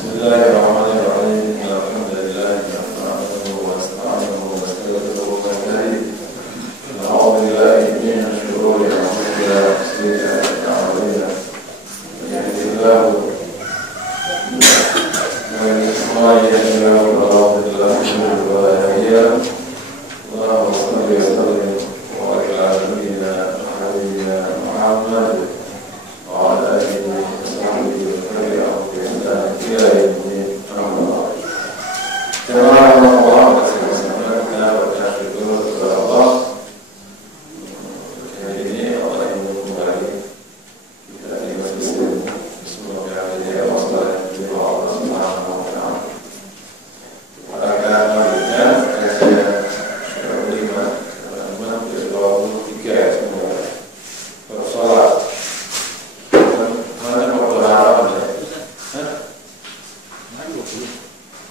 Bismillahirrahmanirrahim. Alhamdulillah nahmaduhu wa nasta'inuhu wa nastaghfiruh. Na'udzubillahi min shururi anfusina wa sayyi'ati a'malina. Man yahdihillahu fala mudilla lahu wa la hadiya lahu. Allahumma shalli wa sallim wa barik ala nabiyyina Muhammadin Muhammad wa ala alihi wa sahbihi wa tabi'ahum bi ihsan ila yaumil qiyamah. Jemaah Allah bersama-sama kita bersyukur kepada Allah. Hari ini Allah yang kembali kita di masjid ini. Semoga hari Allah SWT Allah Subhanahu wa Ta'ala. Pada kajian Syarah 5 halaman 23 semua bersolat. Mana waktu haram ya?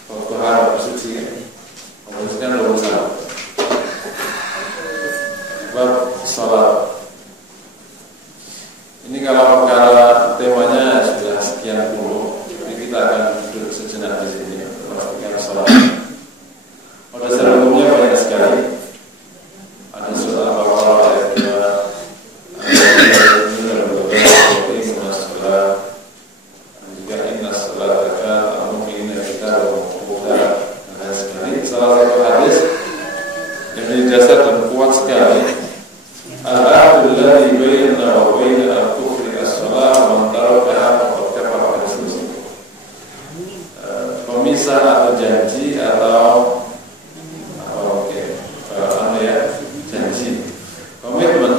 Waktu haram bersuci kan? Kemudian lulus salam. Bab salat. Ini kalau perkara temanya sudah sekian puluh, jadi kita akan duduk sejenak di sini melakukan salat. Pada secara umumnya banyak sekali. Ada surah Al-Baqarah ayat 2, salah satu hadis yang didasar dan kuat sekali. Al-ahdu alladhi bainana wa baina al-kufri as-salah wa man tarakaha faqad kafara. Pemisah atau janji atau janji, komitmen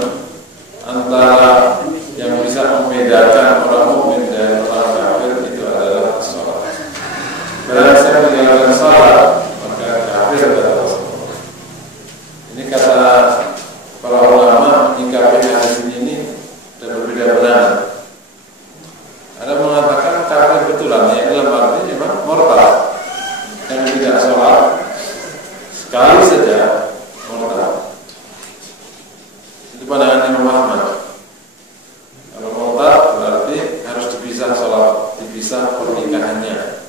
antara yang bisa membedakan orang mukmin dan orang kafir itu adalah salat. Barang siapa meninggalkan salat maka kafir kata Rasulullah. Ini kata para ulama menyikapi hadis ini dan berbeda pendapat. Ada mengatakan kafir betulan, yang dalam arti memang murtad, yang tidak sholat sekali saja murtad. Itu pandangan Imam Ahmad. Kalau murtad berarti harus dipisah sholat, dipisah pernikahannya.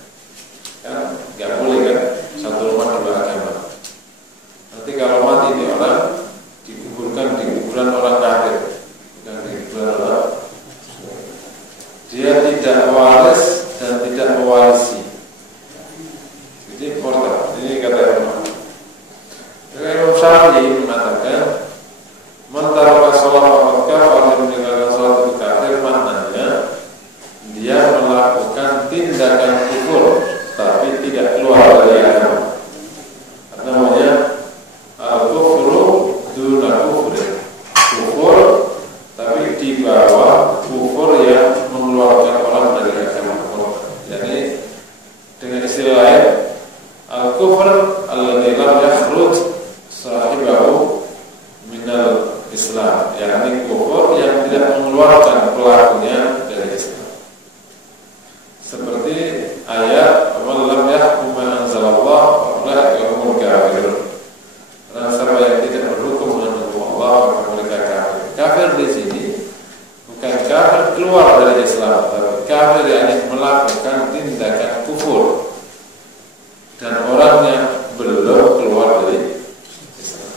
Kan nggak boleh kan satu rumah dua agama. Nanti kalau mati di orang dikuburkan di kuburan orang kafir, bukan di kuburan orang. Dia tidak waris dan tidak mewarisi. Jadi murtad. Ini kata Imam. Imam Syafi'i mengatakan mentaraka sholat faqad kafara, meninggalkan sholat itu kafir. Maknanya dia melakukan tindakan kufur tapi tidak keluar dari agama. Namanya al-kufru duna kufri, kufur tapi di bawah kufur yang mengeluarkan orang dari agama. Jadi dengan istilah lain, al-kufr alladzi lam yakhruj sahibahu minal Islam, yakni kufur yang tidak mengeluarkan pelakunya dari Islam. Seperti ayat "Walam yahkum ma anzalallah ulaika humul kafirun." Orang siapa yang tidak berhukum dengan hukum Allah maka mereka kafir. Kafir di sini bukan kafir keluar dari Islam, tapi kafir yang melakukan tindakan kufur dan orangnya belum keluar dari Islam.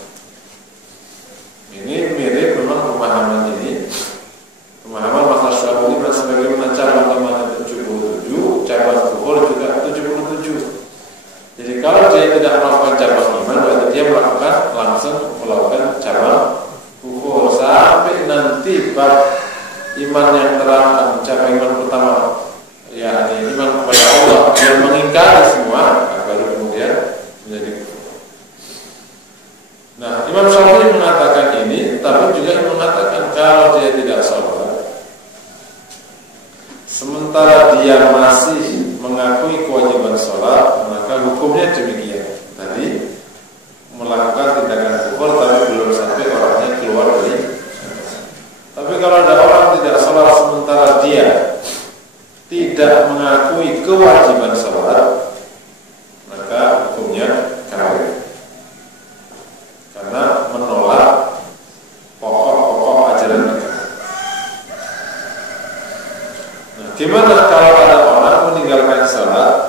Ini mirip memang pemahaman ini. Pemahaman Mazhab Syafi'i sebagaimana cabang iman 77, cabang kufur juga 77. Jadi kalau dia tidak melakukan cabang iman, berarti dia langsung melakukan cabang kufur sampai nanti bab iman yang terakhir, cabang iman pertama, yakni iman kepada Allah, dia mengingkari semua, baru kemudian menjadi kufur. Nah, Imam Syafi'i mengatakan ini, tapi juga mengatakan kalau dia tidak sholat, sementara dia masih mengakui kewajiban sholat, maka hukumnya demikian. Tadi melakukan tindakan kufur tapi belum sampai orangnya keluar dari. Tapi kalau ada orang tidak sholat sementara dia tidak mengakui kewajiban sholat, maka hukumnya kafir karena menolak pokok-pokok ajaran agama. Nah, gimana kalau ada orang meninggalkan sholat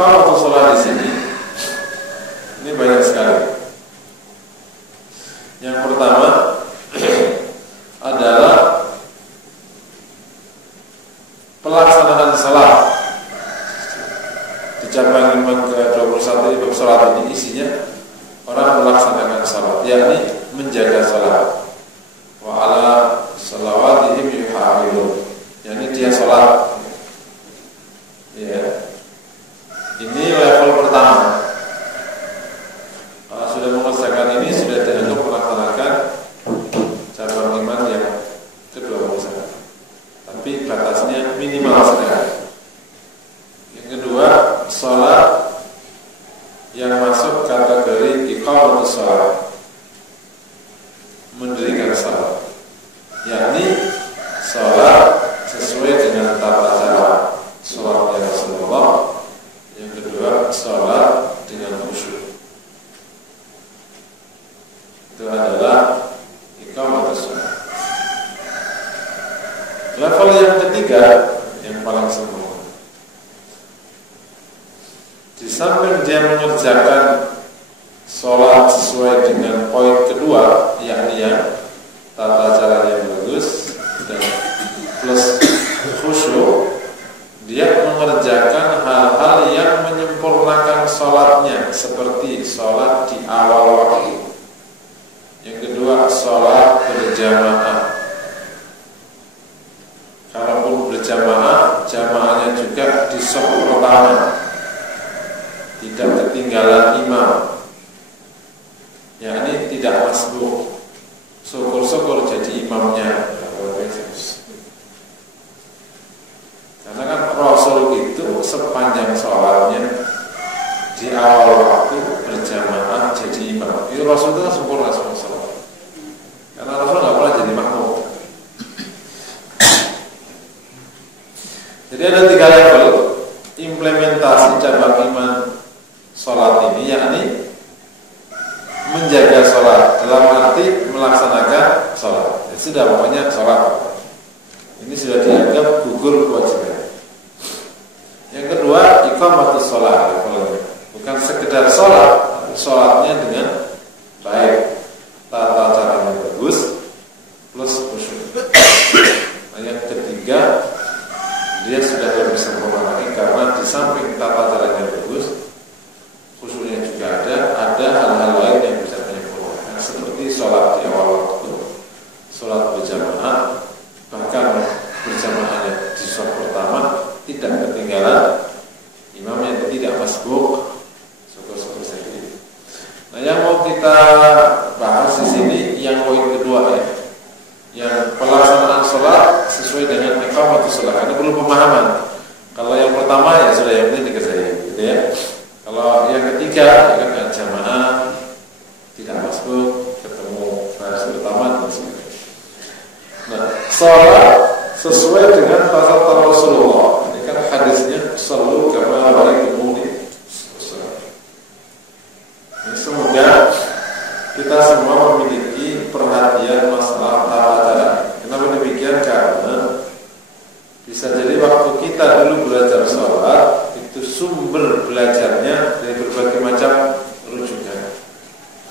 iqamatus shalah di sini ini banyak sekali. Yang pertama adalah pelaksanaan salat. Di cabang iman ke-21 bab salat ini isinya orang melaksanakan salat, yakni menjaga salat. Wa ala salawatihim yuhafizun, yakni dia salat. Ya. Ini level pertama. Kalau sudah mengerjakan ini sudah dianggap melaksanakan cabang iman yang ke-21. Tapi batasnya minimal sekali. Yang kedua, salat yang masuk kategori iqamatus shalah, mendirikan salat, yakni salat sesuai dengan tata cara salatnya Rasulullah. Yang kedua, salat dengan khusyuk. Itu adalah iqamatus shalah. Level yang ketiga, yang paling sempurna, di samping dia mengerjakan sholat sesuai dengan poin kedua, yakni yang tata caranya bagus dan plus khusyuk, dia mengerjakan hal-hal yang menyempurnakan sholatnya, seperti sholat di awal waktu. Yang kedua, sholat berjamaah. Kalaupun berjamaah, jamaahnya juga di shaf pertama, tidak ketinggalan imam, yakni tidak masbuk. Syukur-syukur jadi imamnya. Karena kan Rasul itu sepanjang sholatnya di awal waktu berjamaah jadi imam. Itu Rasul itu kan sempurna semua sholat. Karena Rasul nggak pernah jadi makmum. Jadi ada 3 level implementasi cabang iman sholat ini, yakni menjaga sholat dalam arti melaksanakan sholat. Ya, sudah pokoknya sholat. Ini sudah dianggap gugur kewajiban. Yang kedua, iqamatus shalah levelnya. Bukan sekedar sholat, tapi sholatnya dengan baik, tata caranya bagus, plus khusyuk. Nah, yang ketiga, dia sudah lebih sempurna lagi karena di samping tata caranya bagus, khusyuknya juga ada hal-hal lain yang bisa menyempurnakan, seperti sholat di awal waktu, sholat berjamaah, bahkan berjamaahnya di shaf pertama tidak ketinggalan imamnya, tidak masbuk, syukur-syukur saja. Nah, yang mau kita bahas di sini yang poin kedua ya, yang pelaksanaan sholat sesuai dengan iqamatus shalah. Ini perlu pemahaman. Kalau yang pertama ya sudah, yang penting dikerjain, gitu ya. Kalau yang ketiga ya kan jamaah, tidak masbuk, ketemu baris pertama dan sebagainya. Nah, sholat sesuai dengan tata Rasulullah. Ini kan hadisnya shallu kama ra'aytumuni. Semoga kita semua memiliki perhatian masalah tata cara. Kenapa demikian? Karena bisa jadi waktu kita dulu belajar sholat itu sumber belajarnya dari berbagai macam rujukan.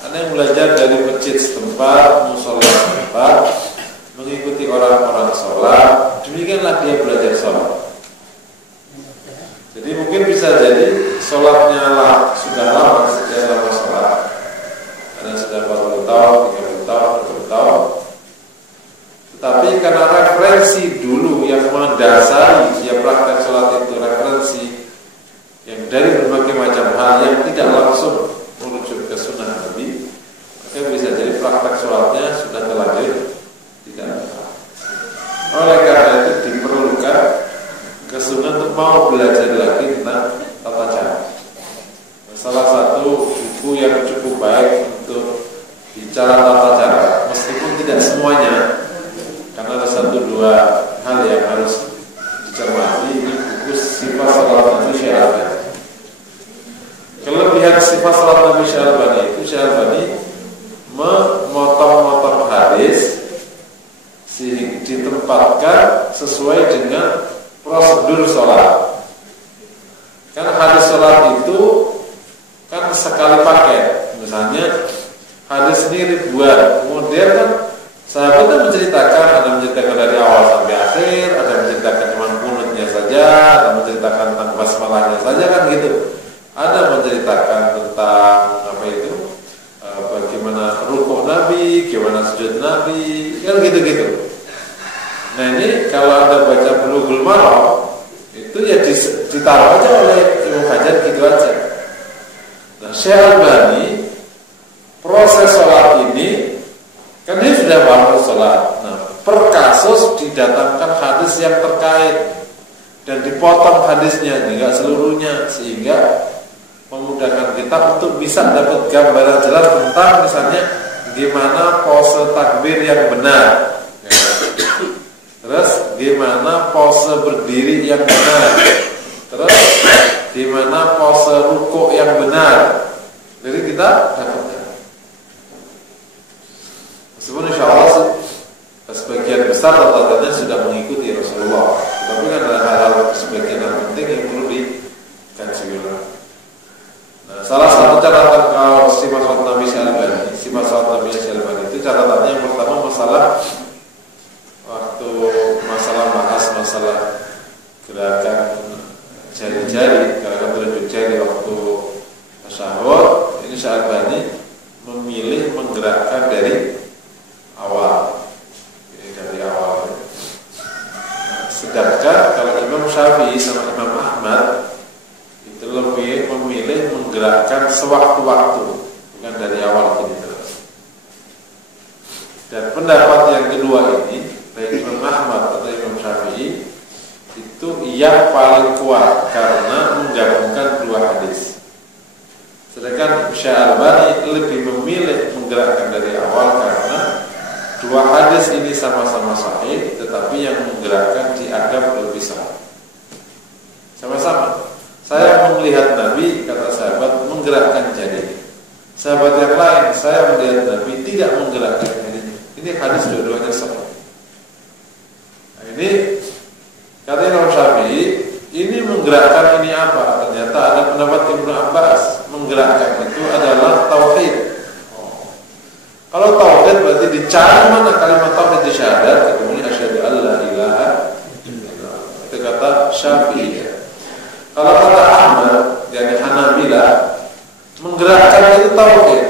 Ada yang belajar dari masjid setempat, musola setempat, mengikuti orang-orang sholat. Demikianlah dia belajar sholat. Jadi mungkin bisa jadi sholatnya sudah lama, sekian lama sholat, ada sudah 40 tahun, 30 tahun, 20 tahun. Tetapi karena referensi dulu yang mendasari dia praktek sholat itu referensi yang dari berbagai macam hal yang tidak langsung merujuk ke sunnah Nabi, maka bisa jadi praktek sholatnya sudah terlanjur tidak. Oleh karena itu diperlukan kesunahan untuk mau belajar lagi tentang tata cara. Salah satu buku yang cukup baik untuk bicara tata cara, meskipun tidak semuanya, karena ada 1-2 hal yang harus dicermati. Ini buku Sifat Salat Nabi Syekh Al-Albani. Kelebihan Sifat Salat Nabi Syekh Al-Albani itu Syekh Al-Albani memotong-motong hadis sehingga ditempatkan sesuai dengan prosedur sholat. Karena hadis sholat itu kan sekali pakai. Misalnya hadis ini ribuan, kemudian kan sahabat kan menceritakan, ada menceritakan dari awal sampai akhir, ada menceritakan cuma kunutnya saja, ada menceritakan tentang basmalahnya saja kan gitu. Ada menceritakan tentang apa itu, bagaimana rukuk Nabi, bagaimana sujud Nabi, kan gitu-gitu. Nah ini kalau ada baca Bulughul Maram itu ya ditaruh aja oleh Imam Hajar gitu aja. Nah Syekh Albani proses sholat ini kan dia sudah paham sholat. Nah per kasus didatangkan hadis yang terkait dan dipotong hadisnya, tidak seluruhnya, sehingga memudahkan kita untuk bisa dapat gambaran jelas tentang misalnya gimana pose takbir yang benar, terus gimana pose berdiri yang benar, terus gimana pose rukuk yang benar. Jadi kita dapatkan. Meskipun insya Allah sebagian besar rata-ratanya sudah mengikuti Rasulullah, tapi kan ada hal-hal sebagian yang penting yang perlu dikaji ulang. Nah, salah satu catatan kalau sifat sholat Nabi Syalbani itu catatannya yang pertama masalah bahas masalah gerakan jari-jari, gerakan telunjuk jari waktu tasyahud. Ini Syalbani memilih menggerakkan dari awal. Sedangkan kalau Imam Syafi'i sama Imam Ahmad itu lebih memilih menggerakkan sewaktu-waktu, bukan dari awal gini terus. Dan pendapat yang kedua ini, baik Imam Ahmad atau Imam Syafi'i, itu yang paling kuat karena menggabungkan dua hadis. Sedangkan Syekh Albani lebih memilih menggerakkan dari awal karena dua hadis ini sama-sama sahih, tetapi yang menggerakkan dianggap lebih sahih. Sama-sama. Saya melihat Nabi, kata sahabat, menggerakkan jari. Sahabat yang lain, saya melihat Nabi tidak menggerakkan jarinya. Ini hadis dua-duanya sahih. Nah, ini kata Imam Syafi'i, ini menggerakkan ini apa? Ternyata ada pendapat Ibnu Abbas, menggerakkan itu adalah tauhid. Kalau tauhid berarti dicari mana kalimat tauhid di syahadat, kemudian asyhadu alla ilaha illallah. Itu kata Syafi'i. Kalau kata Ahmad, yakni Hanabilah, menggerakkan itu tauhid.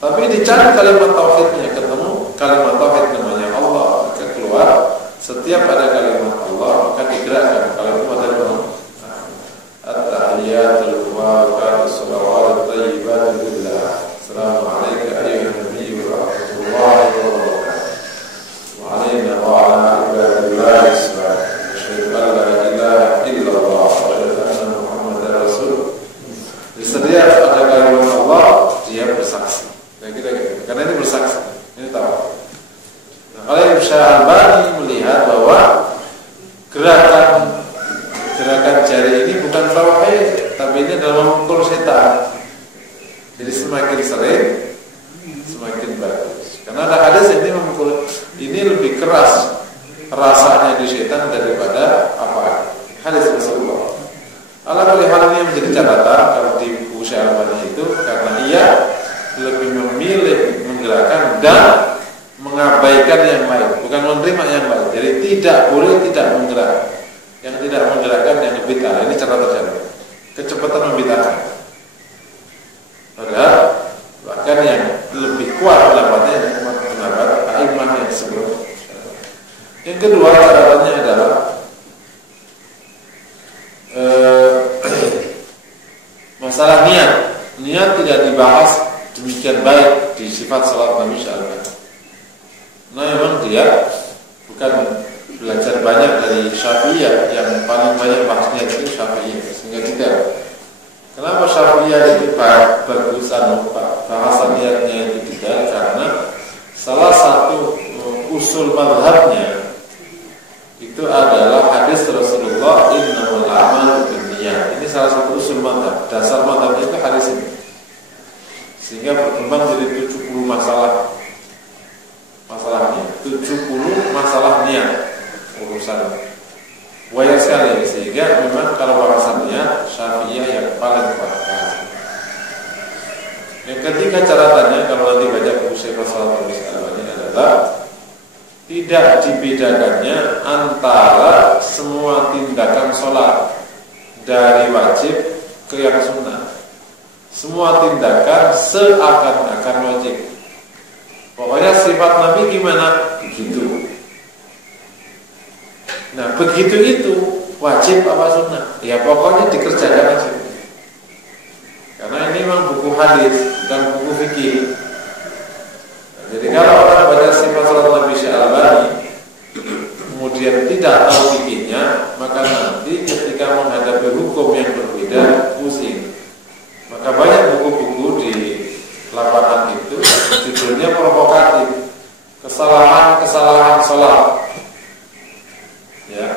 Tapi dicari kalimat tauhidnya, ketemu kalimat tauhid namanya Allah, maka keluar. Setiap ada kalimat Allah maka digerakkan. Kalau itu dari mana? At-tahiyatul mubarakatuh shalawatut thayyibatu lillah. Assalamualaikum warahmatullahi wabarakatuh. Wa alayna wa ala ibadillahi sallallahu. Asyhadu an la ilaha illallah wa asyhadu anna Muhammadar Rasulullah. Di setiap ada kalimat Allah dia bersaksi. Dan kita karena ini bersaksi. Ini tahu. Nah, kalau Syekh Albani melihat bahwa gerakan jari ini bukan tauhid, tapi ini adalah memukul setan. Jadi semakin sering semakin bagus. Karena ada hadis ini memukul, ini lebih keras rasanya di setan daripada apa hadis Rasulullah. Alhamdulillah hal ini menjadi catatan kalau di buku Syekh Albani itu karena ia lebih memilih menggerakkan dan mengabaikan yang lain, bukan menerima yang lain. Jadi tidak boleh tidak menggerakkan. Yang tidak menggerakkan yang bid'ah. Ini catatan saya. Kecepatan membid'ahkan. Padahal bahkan yang lebih kuat pendapatnya pendapat a'imah yang sebelum. Yang kedua catatannya adalah masalah niat. Niat tidak dibahas demikian baik di sifat salat Nabi Syalbani. Nah memang dia bukan belajar banyak dari Syafi'iyah, yang paling banyak bahasnya itu Syafi'iyah, sehingga kita kenapa Syafi'iyah itu bagusan bahasa niatnya itu tidak, karena salah satu usul mazhabnya itu adalah hadis Rasulullah innamal a'malu binniyat. Ini salah satu usul mazhab, dasar mazhabnya itu hadis ini, sehingga berkembang jadi 70 masalahnya 70 masalah niat urusan banyak sekali, sehingga memang kalau bahasannya Syafi'iyah yang paling kuat. Yang ketiga catatannya kalau nanti baca buku Syekh Shalal Al-Albani adalah tidak dibedakannya antara semua tindakan sholat dari wajib ke yang sunnah. Semua tindakan seakan-akan wajib. Pokoknya sifat Nabi gimana? Begitu. Nah, begitu itu wajib apa sunnah? Ya pokoknya dikerjakan aja. Karena ini memang buku hadis, bukan buku fikih. Nah, jadi kalau orang baca sifat salat Nabi Syekh Al-Albani kemudian tidak tahu fikihnya, maka nanti ketika menghadapi hukum yang berbeda pusing. Maka banyak buku-buku di lapangan itu judulnya provokatif, kesalahan-kesalahan sholat. Ya.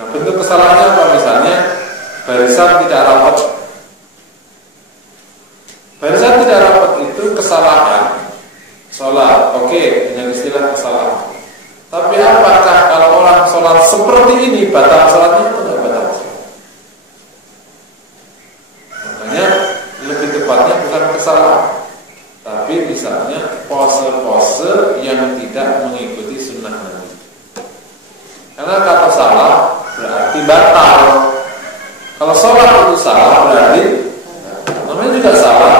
Nah, bentuk kesalahannya apa? Misalnya barisan tidak rapat. Barisan tidak rapat itu kesalahan sholat. Oke, dengan istilah kesalahan. Tapi apakah kalau orang sholat seperti ini batal sholatnya atau tidak batal? Makanya lebih tepatnya bukan kesalahan, tapi misalnya pose-pose yang tidak mengikuti sunnah Nabi. Karena kata salah berarti batal. Kalau sholat itu salah berarti namanya juga salah.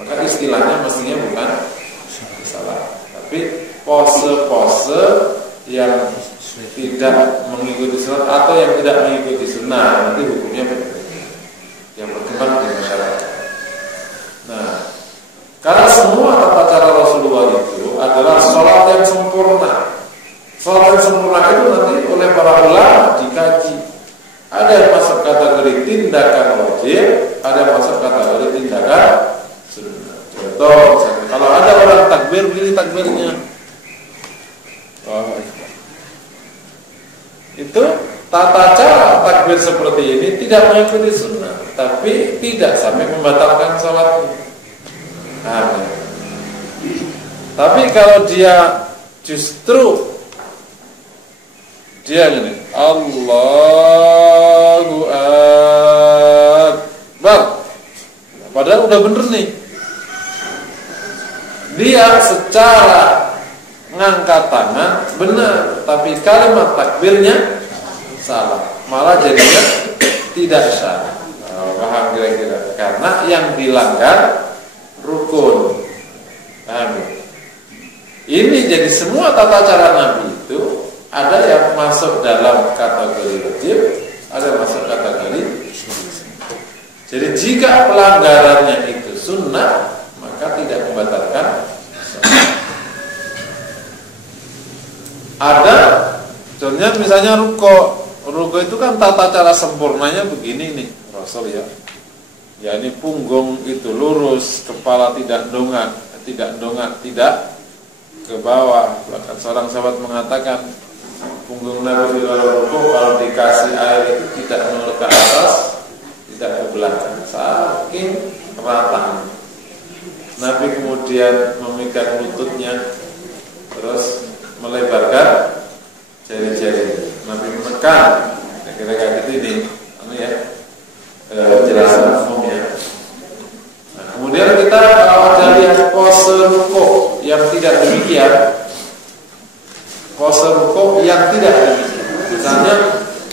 Maka istilahnya mestinya bukan salah, tapi pose-pose yang tidak mengikuti sunnah atau yang tidak mengikuti sunnah, nanti hukumnya yang berkembang di masyarakat. Nah, karena semua tata cara Rasulullah itu adalah sholat yang sempurna. Sholat yang sempurna itu nanti oleh para ulama dikaji. Ada yang masuk kategori tindakan wajib, ada yang masuk kategori tindakan sunnah. Contoh, kalau ada orang takbir, pilih takbirnya. Itu tata cara takbir seperti ini tidak mengikuti sunnah, tapi tidak sampai membatalkan sholatnya. Tapi kalau dia justru dia gini, Allahu Akbar, padahal udah bener nih. Dia secara ngangkat tangan benar, tapi kalimat takbirnya salah, malah jadinya tidak sah. Paham kira-kira? Karena yang dilanggar rukun. Paham? Ini jadi semua tata cara Nabi itu ada yang masuk dalam kategori wajib, ada yang masuk kategori sunnah. Jadi jika pelanggarannya itu sunnah, maka tidak membatalkan sholat. Ada contohnya misalnya ruko itu kan tata cara sempurnanya begini nih Rasul ya. Ya ini punggung itu lurus, kepala tidak dongak, tidak ke bawah. Bahkan seorang sahabat mengatakan punggung Nabi ruko kalau dikasih air itu tidak menoleh ke atas, tidak ke belakang, saking rata. Nabi kemudian memegang lututnya, terus melebarkan jari-jari. Nabi menekan. Kira-kira gitu ini, penjelasan umumnya. Nah, kemudian kita kalau ada lihat pose ruko yang tidak demikian, pose ruko yang tidak demikian. Misalnya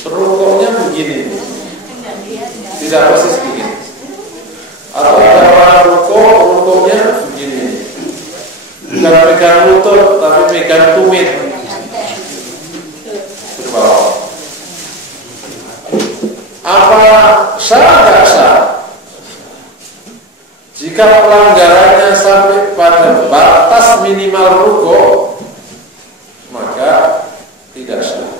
rukonya begini, tidak persis begini. Atau ada orang rukonya begini, bukan pegang lutut tapi pegang tumit berbawah. Apa sah tidak sah? Jika pelanggarannya sampai pada batas minimal ruko, maka tidak sah.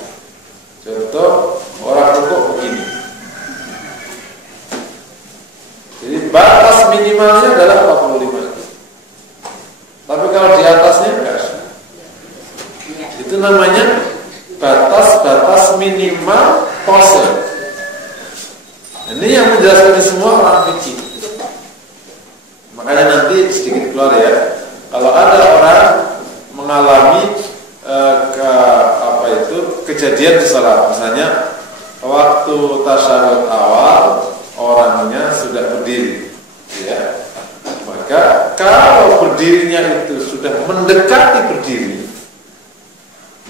Contoh orang ruko begini. Jadi batas minimalnya adalah 45. Tapi kalau di atasnya enggak sah. Itu namanya batas-batas minimal pose. Ini yang menjelaskan semua orang fikih. Makanya nanti sedikit keluar ya. Kalau ada orang mengalami kejadian di salat, misalnya waktu waktu tasyahud awal orangnya sudah berdiri, ya, maka kalau berdirinya itu sudah mendekati berdiri,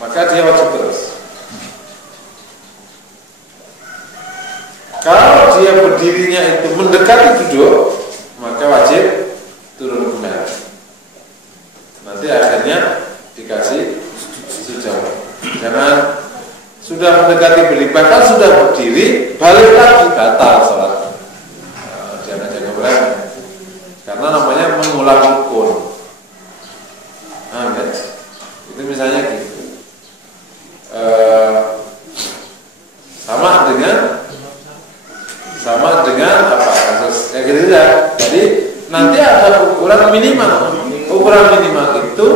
maka dia wajib terus. Kalau dia berdirinya itu mendekati duduk, maka wajib turun kembali. Nanti akhirnya dikasih sujud. Jangan sudah mendekati berdiri, bahkan sudah berdiri, balik lagi, batal sholat. Jangan berani, karena namanya mengulang rukun. Nah, itu misalnya gitu. Sama dengan apa kasus kayak gitu ya. Jadi nanti ada ukuran minimal. Ukuran minimal itu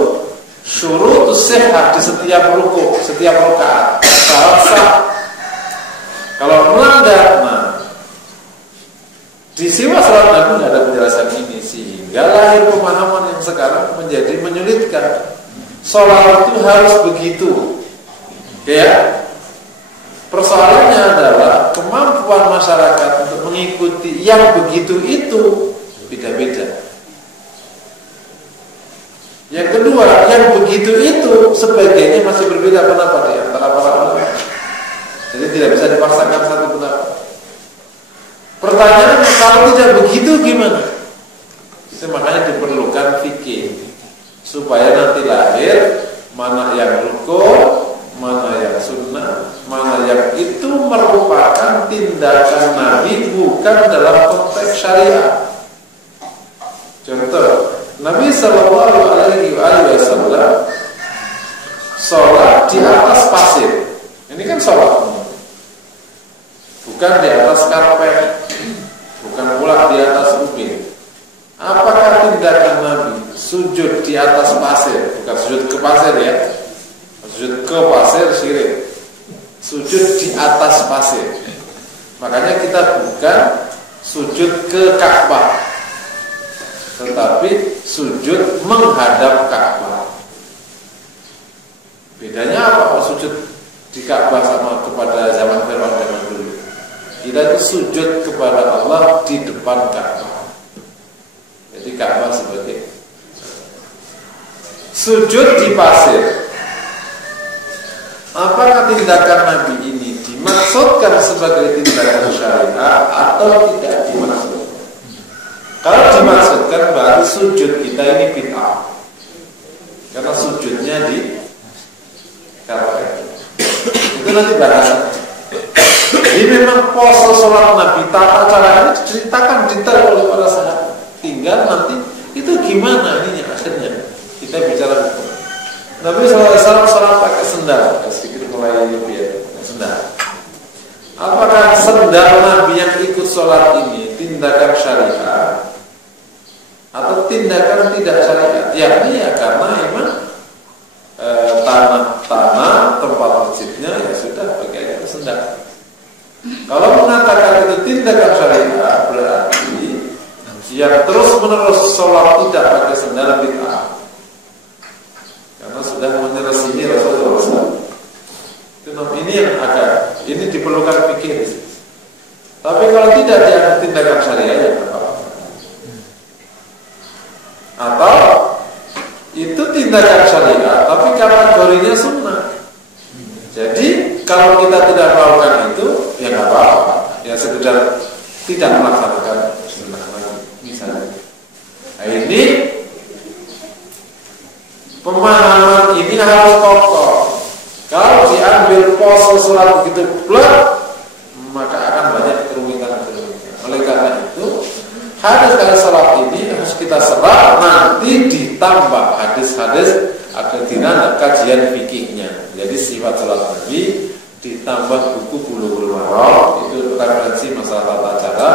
syurutus sihah di setiap ruku, setiap rakaat. Kalau melanggar, nah di siwa salat Nabi tidak ada penjelasan ini, sehingga lahir pemahaman yang sekarang menjadi menyulitkan. Salat itu harus begitu, ya. Persoalannya adalah kemampuan masyarakat untuk mengikuti yang begitu itu beda-beda. Yang kedua, yang begitu itu sebagiannya masih berbeda pendapat di antara para ulama. Jadi tidak bisa dipaksakan satu pendapat. Pertanyaannya, kalau tidak begitu gimana? Itu makanya diperlukan fikih supaya nanti lahir mana yang rukun, mana yang sunnah, mana yang itu merupakan tindakan Nabi bukan dalam konteks syariat. Contoh, Nabi Sallallahu Alaihi Wasallam sholat di atas pasir. Ini kan sholat, bukan di atas karpet, bukan pula di atas ubin. Apakah tindakan Nabi sujud di atas pasir? Bukan sujud ke pasir ya. Sujud ke pasir syirik. Sujud di atas pasir. Makanya kita bukan sujud ke Ka'bah, tetapi sujud menghadap Ka'bah. Bedanya apa? Sujud di Ka'bah sama kepada zaman Fir'aun zaman dulu. Kita itu sujud kepada Allah di depan Ka'bah. Jadi Ka'bah sebagai sujud di pasir. Apakah tindakan Nabi ini dimaksudkan sebagai tindakan syariat atau tidak dimaksudkan? Kalau dimaksudkan berarti sujud kita ini bid'ah, karena sujudnya di karpet. Itu nanti bahasan. Jadi memang pose sholat Nabi, tata caranya diceritakan detail oleh para sahabat. Tinggal nanti itu gimana ininya akhirnya kita bicara hukum. Nabi SAW sholat pakai sendal, sedikit mulai lebih sendal. Apakah sendal Nabi yang ikut sholat ini tindakan syariat atau tindakan tidak syariat? Ya, iya, karena memang tanah tempat masjidnya ya sudah pakai sendal. Kalau mengatakan itu tindakan syariat berarti yang terus-menerus sholat tidak pakai sendal bid'ah. Karena sudah menyelesaikan Rasulullah SAW. Ini yang agak, ini diperlukan fikih. Tapi kalau tidak dianggap tindakan syariah ya apa? Atau itu tindakan syariah, tapi kategorinya sunnah. Jadi kalau kita tidak melakukan itu, ya nggak apa-apa. Ya sekedar tidak melaksanakan sunnah lagi, misalnya. Nah, ini pemahaman ini harus kokoh. Kalau diambil pose sholat begitu blok, maka akan banyak kerumitan. Oleh karena itu, hadis sholat ini harus kita serap, nanti ditambah hadis-hadis agar tidak kajian fikihnya. Jadi sifat sholat Nabi ditambah buku Bulughul Maram, itu referensi masalah tata cara.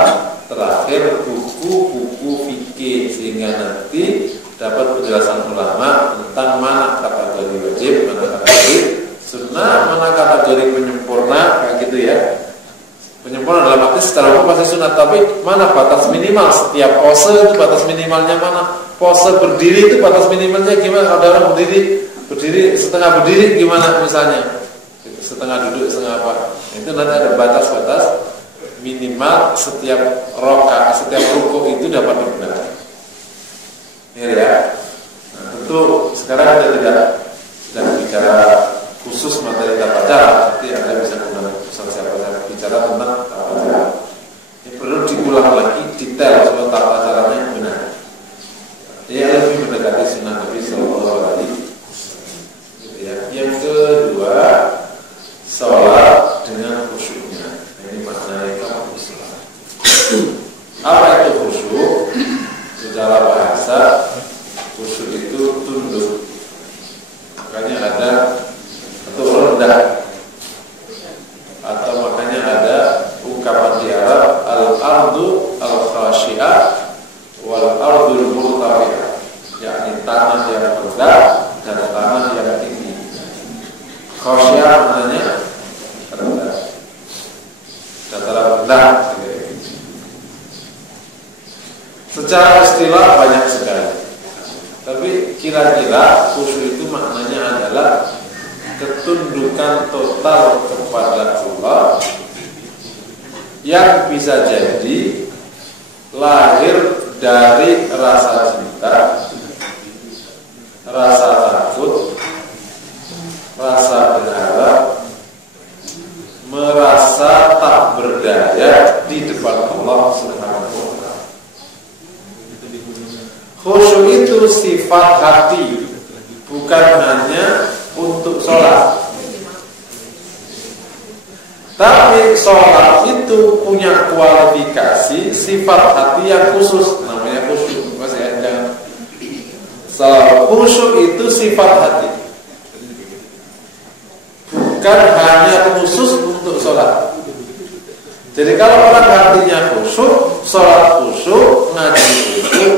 Terakhir buku-buku fikih, sehingga nanti dapat penjelasan ulama tentang mana kategori wajib, mana kategori sunnah, mana kategori penyempurna, kayak gitu ya. Penyempurna dalam arti secara hukum pasti sunnah, tapi mana batas minimal setiap pose itu batas minimalnya mana? Pose berdiri itu batas minimalnya gimana? Kalau ada orang berdiri setengah berdiri gimana misalnya? setengah duduk, setengah apa. Itu nanti ada batas-batas minimal setiap rakaat, setiap rukuk itu dapat digunakan. Ya. Nah, tentu sekarang kita tidak sedang bicara khusus materi tata cara, nanti Anda bisa gunakan siapa bicara tentang tata cara. Ini perlu diulang lagi detail soal tata caranya yang benar. Dia lebih mendekati sunnah Nabi Sallallahu Alaihi Wasallam. Ya. Yang kedua, sholat dengan khusyuknya. Ini maknanya kamu Islam. Apa itu khusyuk? Secara bahasa, khusyuk itu tunduk. Makanya ada atau rendah. Atau makanya ada ungkapan di Arab al-ardu al-khasyi'ah wal-ardul murtafi'ah, yakni tanah yang rendah dan tanah yang tinggi. Khasyi'ah maknanya rendah, dataran rendah. Secara istilah banyak sekali, tapi kira-kira khusyuk itu maknanya adalah ketundukan total kepada Allah yang bisa jadi lahir dari rasa cinta, rasa takut, rasa berharap, merasa tak berdaya di depan Allah Subhanahu wa Ta'ala. Khusyuk itu sifat hati, bukan hanya untuk sholat. Tapi sholat itu punya kualifikasi sifat hati yang khusus, namanya khusyuk. Jangan salah, khusyuk itu sifat hati, bukan hanya khusus untuk sholat. Jadi kalau orang hatinya khusyuk, sholat khusyuk, ngaji khusyuk,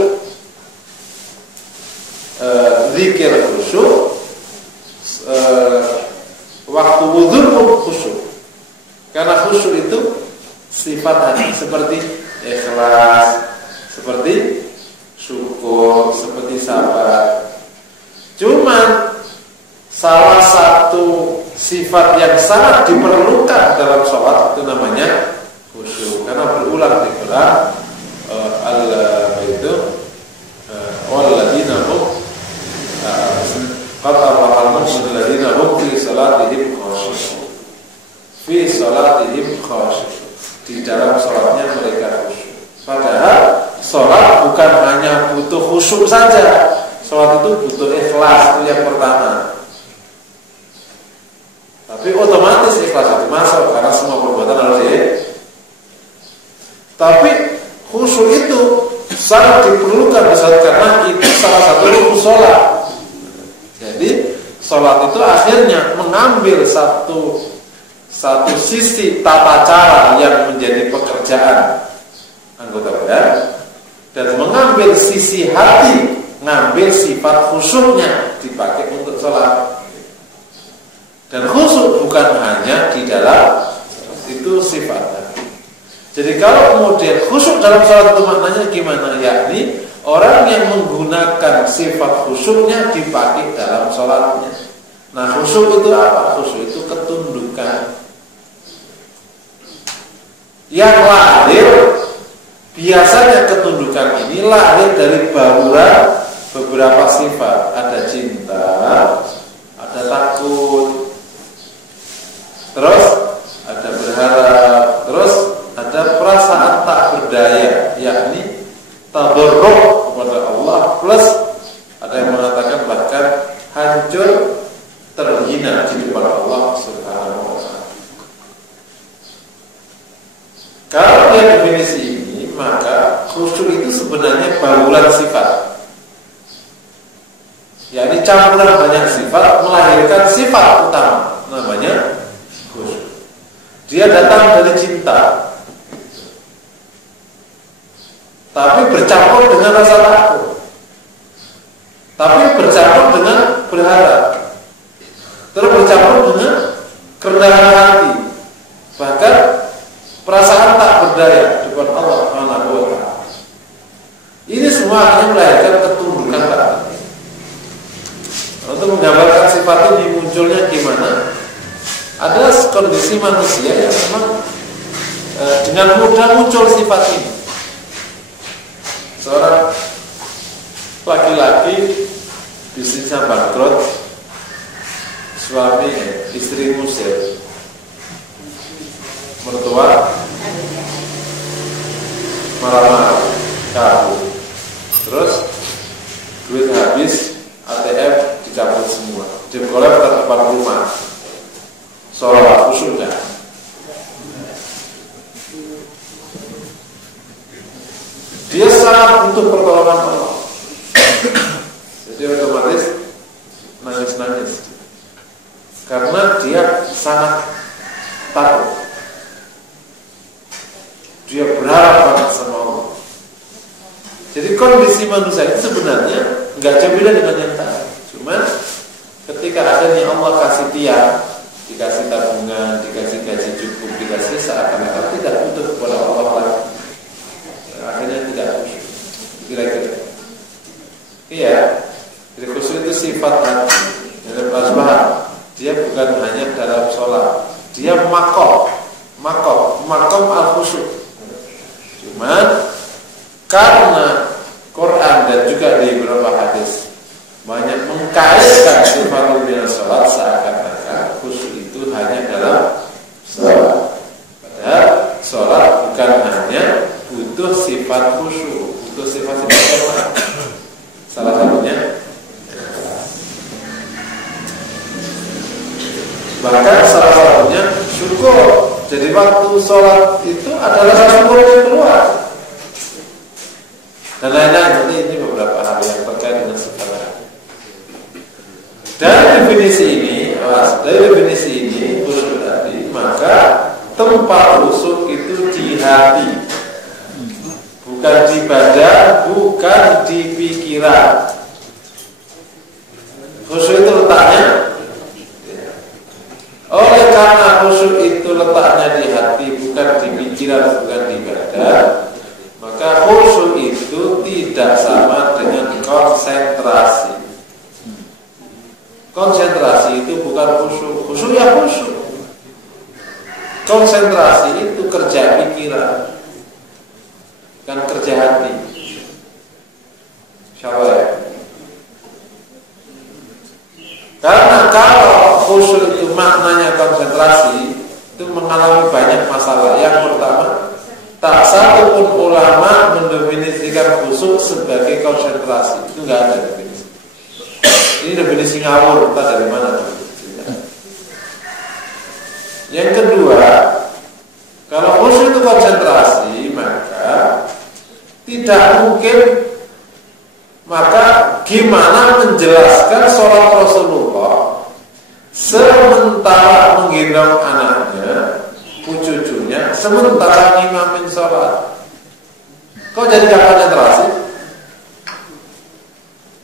zikir khusyuk, waktu wudhu pun khusyuk. Karena khusyuk itu sifat hati, seperti ikhlas, seperti syukur, seperti sabar. Cuman salah satu sifat yang sangat diperlukan dalam sholat itu namanya khusyuk. Karena berulang di Quran walladzina hum qad aflahal mu'minuna hum fi salatihim khashi'un. Fi salatihim khashi'un. Di dalam salatnya mereka khusyuk. Padahal salat bukan hanya butuh khusyuk saja. Salat itu butuh ikhlas, itu yang pertama. Tapi otomatis ikhlas itu masuk karena semua perbuatan harus Tapi khusyuk itu sangat diperlukan karena itu salah satu rukun sholat. Jadi sholat itu akhirnya mengambil satu sisi tata cara yang menjadi pekerjaan anggota badan dan mengambil sisi hati, ngambil sifat khusyuknya dipakai untuk sholat. Dan khusyuk bukan hanya di dalam itu sifat hati. Jadi kalau kemudian khusyuk dalam sholat itu maknanya gimana? Yakni orang yang menggunakan sifat khusyuknya dipakai dalam sholatnya. Nah, khusyuk itu apa? Khusyuk itu ketundukan yang lahir. Biasanya ketundukan ini lahir dari bauran beberapa sifat. Ada cinta, ada takut, terus ada berharap, terus ada perasaan tak berdaya, yakni tadarruk kepada Allah, plus ada yang mengatakan bahkan hancur, terhina di depan Allah Subhanahu wa Ta'ala. Kalau dia definisi ini, maka khusyuk itu sebenarnya bauran sifat, yakni campuran banyak sifat melahirkan sifat utama, namanya khusyuk. Dia datang dari cinta, tapi bercampur dengan rasa takut, tapi bercampur dengan berharap, terus bercampur dengan kerendahan hati, bahkan perasaan tak berdaya di depan Allah Subhanahu wa Ta'ala. Ini semua akan melahirkan ketundukan hati. Untuk menggambarkan sifat ini munculnya gimana? Ada kondisi manusia yang memang dengan mudah muncul sifat ini. Seorang laki-laki bisnisnya bangkrut, suami istri musir, mertua marah-marah, kabur, terus duit habis, ATM dicabut semua, jengkolnya ke depan rumah, sholat khusyuk enggak? Dia sangat butuh pertolongan Allah. Jadi otomatis nangis-nangis karena dia sangat takut. Dia berharap banget sama Allah. Jadi kondisi manusia itu sebenarnya nggak jauh beda dengan yang tadi. Cuman ketika adanya Allah kasih tiang, dikasih tabungan, dikasih gaji cukup, dikasih seakan-akan tidak butuh kepada Allah lagi. Akhirnya tidak khusyuk. Kira-kira. Iya. Jadi khusyuk itu sifat hati. Dalam asbah, dia bukan hanya dalam sholat, dia makom al-khusyuk. Cuman karena Quran dan juga di beberapa hadis banyak mengkaitkan sifat dengan sholat, seakan-akan khusyuk itu hanya dalam sholat. Padahal sholat bukan hanya butuh sifat khusyuk, butuh sifat-sifat sholat. Salah satunya, bahkan salah satunya syukur. Jadi waktu sholat itu adalah syukur yang keluar dan lain-lain. Jadi ini beberapa hal yang terkait dengan sifat. Dari definisi ini khusyuk tadi, maka tempat khusyuk itu di hati, bukan di badan, bukan di pikiran. Khusyuk itu letaknya, oleh karena khusyuk itu letaknya di hati, bukan di pikiran, bukan di badan, maka khusyuk itu tidak sama dengan konsentrasi. Konsentrasi itu bukan khusyuk. Khusyuk ya khusyuk. Konsentrasi itu kerja pikiran, bukan kerja hati. Insyaallah ya. Karena kalau khusyuk itu maknanya konsentrasi, itu mengalami banyak masalah. Yang pertama, tak satu pun ulama mendefinisikan khusyuk sebagai konsentrasi. Itu nggak ada definisi. Ini definisi ngawur, entah dari mana. Yang kedua, kalau khusyuk itu konsentrasi, maka tidak mungkin. Maka gimana menjelaskan sholat Rasulullah sementara menggendong anaknya, cucunya, sementara ngimamin sholat? Kok jadi gak konsentrasi?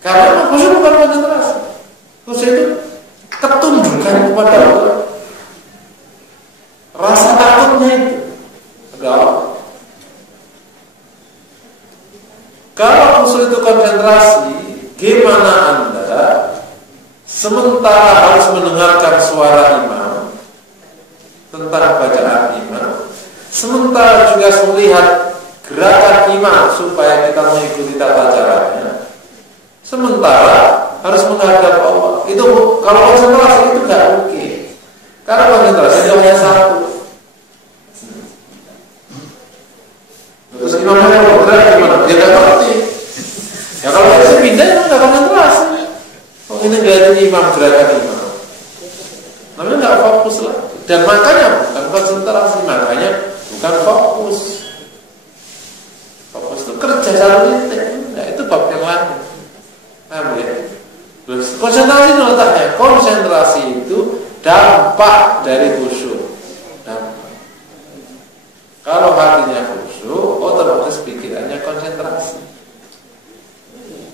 Karena khusyuk bukan konsentrasi. Khusyuk itu ketundukan kepada Allah. Rasa takutnya itu ada. Kalau khusyuk itu konsentrasi, gimana Anda sementara harus mendengarkan suara imam tentang bacaan imam, sementara juga melihat gerakan imam supaya kita mengikuti tata caranya, sementara harus menghadap Allah. Itu kalau konsentrasi itu gak mungkin. Karena konsentrasi itu hanya satu. Terus imamnya kalau bergerak gimana? Ya gak ngerti. Ya kalau harus pindah itu gak konsentrasi. Oh ini gak ada imam, gerakan imam, namanya gak fokus lah. Dan makanya bukan konsentrasi, makanya bukan fokus. Fokus itu kerja selalu itu. Nah itu bab yang lain. Paham ya? Terus konsentrasi itu letaknya. Konsentrasi itu dampak dari khusyuk. Dampak. Kalau hatinya khusyuk, otomatis pikirannya konsentrasi.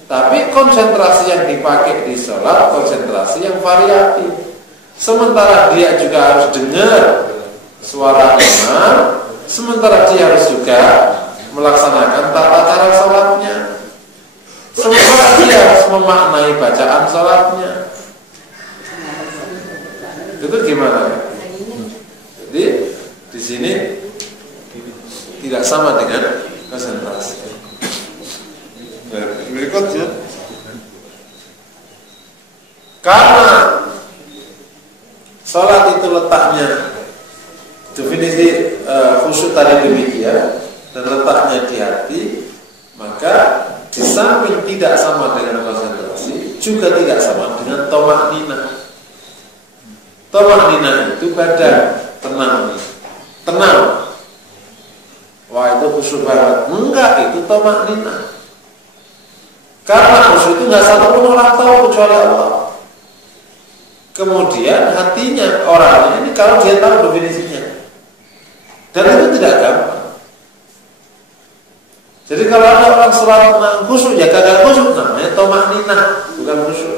Tapi konsentrasi yang dipakai di sholat, konsentrasi yang variatif. Sementara dia juga harus dengar suara imam, sementara dia harus juga melaksanakan tata cara sholatnya, sementara dia harus memaknai bacaan sholatnya. Itu gimana? sini tidak sama dengan konsentrasi. Berikutnya, karena sholat itu letaknya definisi khusyuk tadi demikian dan letaknya di hati, maka di samping tidak sama dengan konsentrasi, juga tidak sama dengan tomaknina. Tomaknina itu badan tenang, tenang. Wah, itu khusyuk banget. Enggak, itu tomaknina. Karena khusyuk itu nggak satu pun orang tahu kecuali Allah. Kemudian hatinya orangnya ini kalau dia tahu definisinya, dan itu tidak gampang. Jadi kalau ada orang sholat khusyuk, ya kagak khusyuk, namanya tomaknina, bukan khusyuk.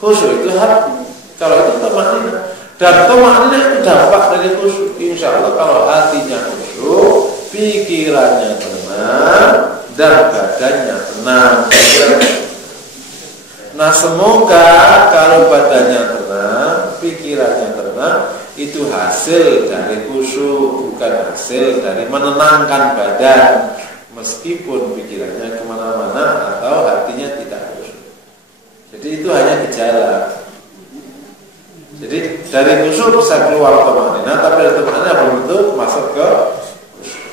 Khusyuk itu hati. Kalau itu tomaknina, dan tomaknina itu dampak dari khusyuk. Insya Allah kalau hatinya khusyuk, pikirannya tenang dan badannya tenang. Nah, semoga kalau badannya tenang, pikirannya tenang, itu hasil dari khusyuk, bukan hasil dari menenangkan badan. Meskipun pikirannya kemana-mana atau hatinya tidak khusyuk. Jadi itu hanya gejala. Jadi dari khusyuk bisa keluar tomaknina, tapi dari tomaknina belum tentu masuk ke khusyuk.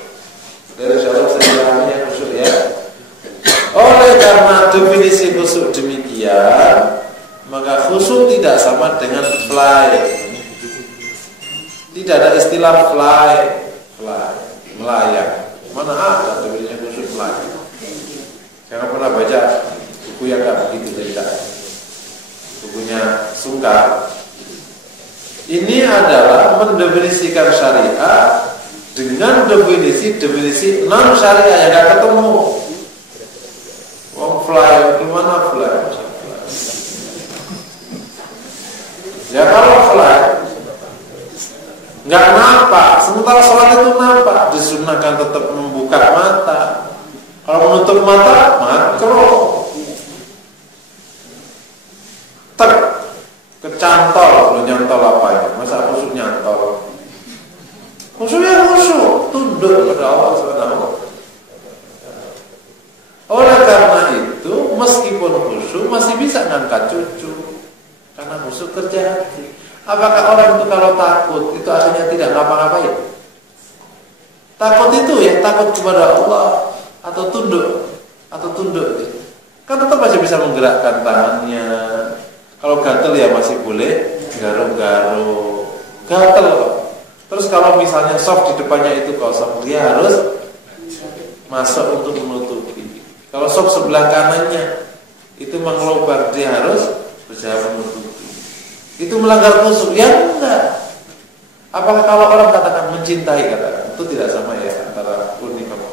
Dari syarah sejarahnya khusyuk ya. Oleh karena definisi khusyuk demikian, maka khusyuk tidak sama dengan fly. Tidak ada istilah fly, melayang. Mana ada definisi khusyuk melayang? Jangan pernah baca buku yang tidak begitu cerita. Bukunya Sungkar. Ini adalah mendefinisikan syariah dengan definisi non syariah yang gak ketemu. Wong fly, gimana fly? Ya kalau fly nggak nampak, sementara sholat itu nampak, disunahkan tetap membuka mata. Kalau menutup mata, makro. Tek, kecantol, lo nyantol apa ya? Masa khusyuk nyantol? Khusyuknya khusyuk, tunduk pada Allah Subhanahu. Oleh karena itu, meskipun khusyuk masih bisa ngangkat cucu, karena khusyuk terjadi. Apakah orang itu kalau takut itu akhirnya tidak ngapa-ngapain? Takut itu ya takut kepada Allah atau tunduk kan tetap masih bisa menggerakkan tangannya. Kalau gatel ya masih boleh garuk-garuk, gatel. Terus kalau misalnya soft di depannya itu kosong, dia harus masuk untuk menutupi. Kalau soft sebelah kanannya itu mengelobar, dia harus berusaha menutupi. Itu melanggar khusyuk? Ya enggak. Apakah kalau orang katakan mencintai, katakan itu tidak sama ya antara unik apa?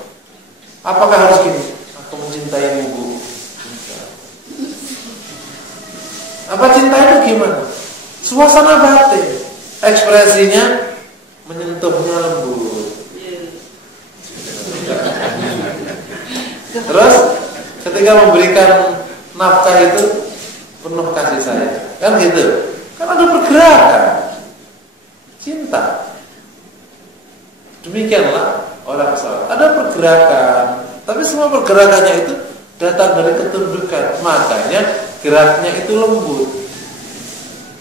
Apakah harus gini? Aku mencintaimu, Bu. Apa cinta itu gimana? Suasana batin, ekspresinya menyentuhnya lembut. Terus ketika memberikan nafkah itu penuh kasih sayang, kan gitu? Kan ada pergerakan cinta. Demikianlah orang sholat, ada pergerakan, tapi semua pergerakannya itu datang dari ketundukan. Makanya geraknya itu lembut.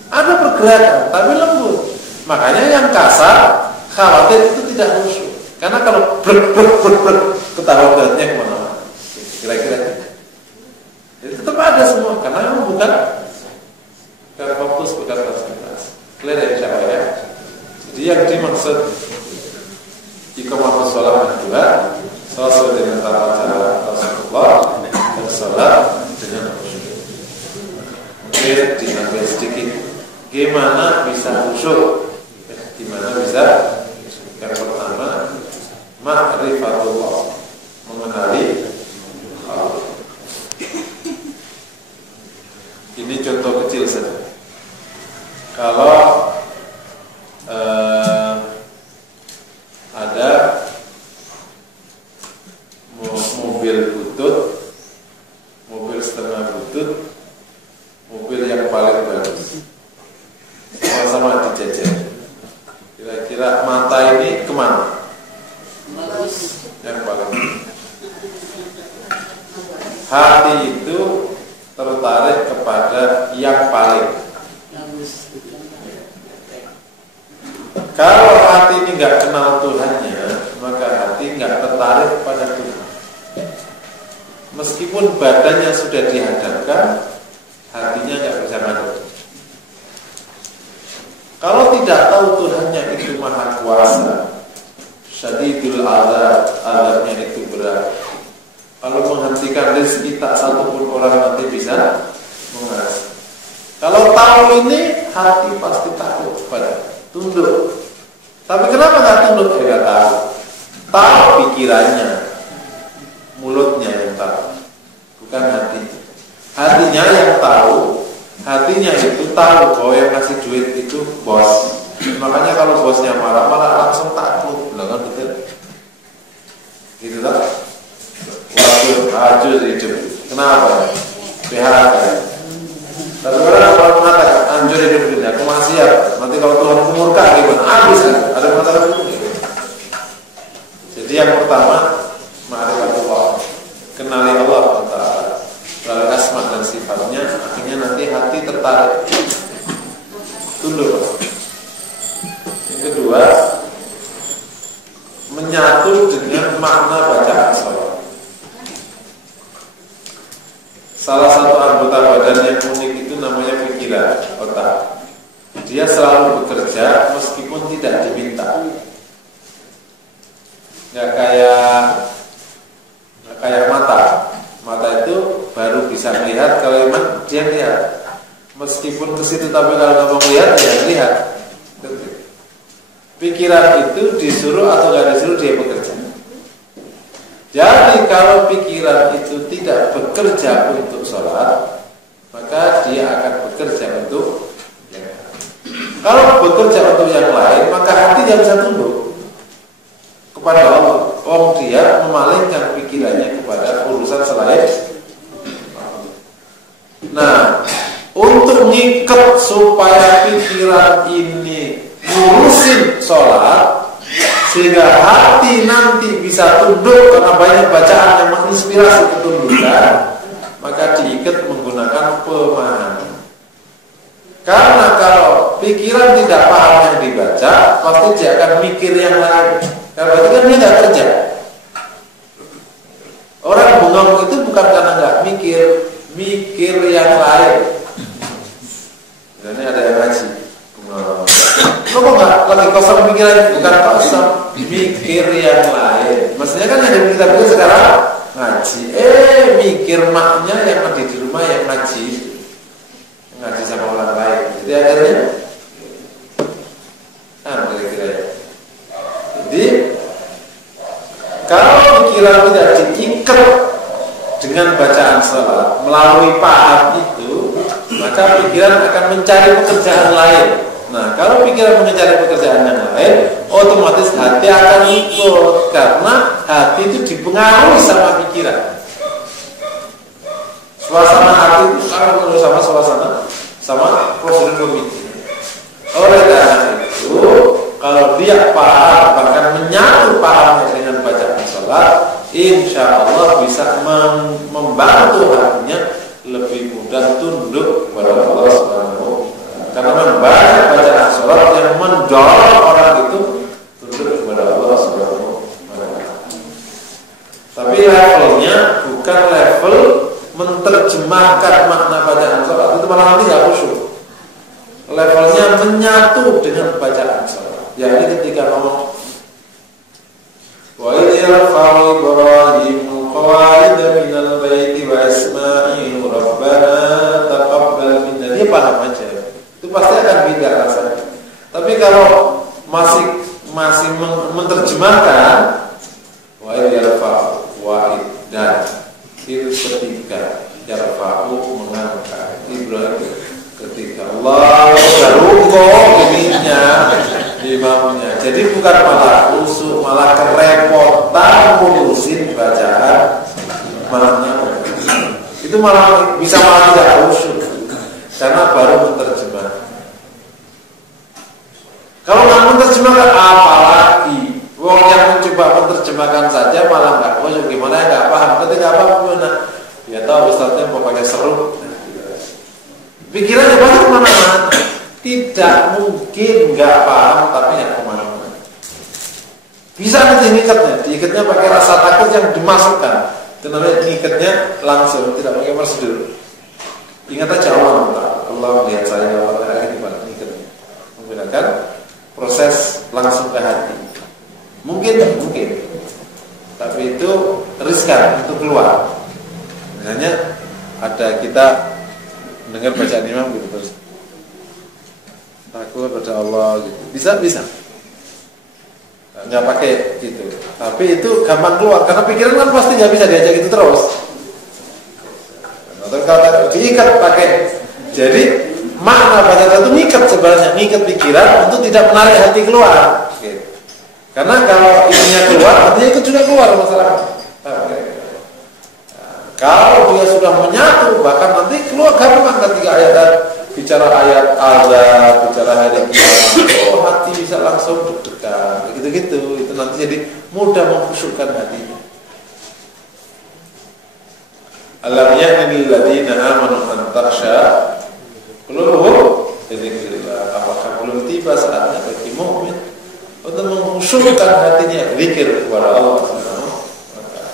Ada pergerakan tapi lembut. Makanya yang kasar, khawatir itu tidak khusyuk. Karena kalau ketahuan beratnya kemana-mana, kira-kira itu tetap ada semua. Karena memang bukan fokus, bukan konsentrasi. Clear ya insya Allah ya. Jadi yang dimaksud iqamah sholat kedua, sholat dengan tata cara Rasulullah dan sholat dengan khusyuk. Mungkin dinamai sedikit. Gimana bisa khusyuk? Gimana bisa? Yang pertama, ma'rifatullah, mengenali Allah. Ini contoh kecil saja. Kalau ada mobil butut, mobil setengah butut, mobil yang paling bagus, sama-sama dijajah. Kira-kira mata ini Kalau hati ini nggak kenal Tuhannya, maka hati nggak tertarik pada Tuhan. Meskipun badannya sudah dihadapkan, hatinya nggak bisa ngadep. Kalau tidak tahu Tuhannya itu maha kuasa, syadidul azab, azabnya itu berat. Kalau menghentikan rezeki tak satupun orang nanti bisa menguras. Kalau tahu ini, hati pasti takut pada tunduk. Tapi kenapa nggak tunduk? Tidak tahu. Tahu pikirannya, mulutnya yang tahu, bukan hati. Hatinya yang tahu, hatinya itu tahu bahwa yang kasih duit itu bos. Makanya kalau bosnya marah, malah langsung takut. Kan betul? Gitu tak? Waduh, hajus hidup. Kenapa? PHK. Tapi orang kalau mengatakan anjur hidup dunia, aku masih siap. Nanti kalau Tuhan murka gimana? Habis kan? Ada mengatakan itu. Jadi yang pertama, ma'rifatullah, kenali Allah melalui asma dan sifatnya. Akhirnya nanti hati tertarik, tunduk. Yang kedua, menyatu dengan makna bacaan salat. Salah satu anggota badan yang unik itu namanya pikiran, otak. Dia selalu bekerja meskipun tidak diminta. Nggak kayak mata. Mata itu baru bisa melihat kalau memang dia lihat. Meskipun ke situ tapi kalau nggak mau lihat ya lihat. Pikiran itu disuruh atau nggak disuruh dia bekerja. Jadi kalau pikiran itu tidak bekerja untuk sholat, maka dia akan bekerja untuk yang lain. Kalau bekerja untuk yang lain, maka hati dia bisa tunduk kepada Allah. Dia memalingkan pikirannya kepada urusan selain. Nah, untuk ngikat supaya pikiran ini ngurusin sholat, sehingga hati nanti bisa tunduk karena banyak bacaan yang menginspirasi ketundukan, maka diikat menggunakan pemahaman. Karena kalau pikiran tidak paham yang dibaca, pasti dia akan mikir yang lain. Karena berarti kan dia nggak kerja. Orang bengong itu bukan karena nggak mikir yang lain. Ini ada yang ngaji. Lo kok nggak lagi kosong pikiran? Bukan kosong, mikir yang lain. Maksudnya kan yang kita pikir sekarang ngaji. Mikir maknya yang ada di rumah yang ngaji sama orang lain. Jadi akhirnya, kira-kira. Jadi kalau pikiran tidak diikat dengan bacaan salat melalui paham itu, maka pikiran akan mencari pekerjaan lain. Nah, kalau pikiran mencari pekerjaan yang lain, otomatis hati akan ikut karena hati itu dipengaruhi sama pikiran. Suasana hati itu sangat menurut sama suasana sama prosedur pemikiran. Oleh karena itu, kalau dia paham bahkan menyatu pahamnya dengan bacaan salat, insya Allah bisa membantu hatinya lebih mudah tunduk kepada Allah Subhanahu. Karena membaca bacaan salat yang mendorong orang itu tunduk kepada Allah Subhanahu. Tapi levelnya bukan level menerjemahkan makna bacaan salat, itu malah nanti nggak khusyuk. Levelnya menyatu dengan bacaan salat. Jadi ketika ngomong wa idhirfa'u Ibrahimu qawaida minal baiti wa isma'ilu rabbana taqabbal minna, dia paham aja. Itu pasti akan beda rasanya. Tapi kalau masih menerjemahkan wa idhirfa'u wa'id dan itu ketika yarfa'u mengangkat Ibrahim, ketika Allah rukuk ininya imamnya. Jadi bukan malah khusyuk, malah kerepotan ngurusin bacaan makna. Itu malah bisa malah tidak khusyuk karena baru menerjemah. Kalau nggak menerjemahkan apalagi wong yang mencoba menerjemahkan saja malah nggak khusyuk, gimana ya nggak paham. Ketika apa gimana? Ya tahu ustadznya pokoknya seru. Pikirannya banyak mana-mana. Tidak tidak mungkin nggak paham tapi nggak kemana-mana. Bisa nanti ngikatnya, diikatnya pakai rasa takut yang dimasukkan. Itu namanya ngikatnya langsung, tidak pakai prosedur. Ingat aja Allah melihat saya, Allah ini Pak, ngikatnya. Menggunakan proses langsung ke hati. Mungkin, tapi itu riskan untuk keluar. Misalnya ada kita dengar bacaan imam gitu terus takut pada Allah gitu. Bisa. Nggak pakai gitu. Tapi itu gampang keluar karena pikiran kan pasti nggak bisa diajak itu terus. Atau kalau diikat pakai, jadi makna baca itu ngikat sebenarnya, ngikat pikiran untuk tidak menarik hati keluar. Gitu. Karena kalau ininya keluar, hatinya itu juga keluar masalah. Kalau dia sudah menyatu, bahkan nanti keluar gampang ketika bicara ayat azab, bicara hari kiamat, hati bisa langsung deg-degan, gitu-gitu. Itu nanti jadi mudah mengkhusyukkan hatinya. Alam ya'nil ladzina amanu an takhsha qulubuhum li dzikrillah. Apakah belum tiba saatnya bagi mukmin untuk mengkhusyukkan hatinya zikir kepada Allah Subhanahu wa taala.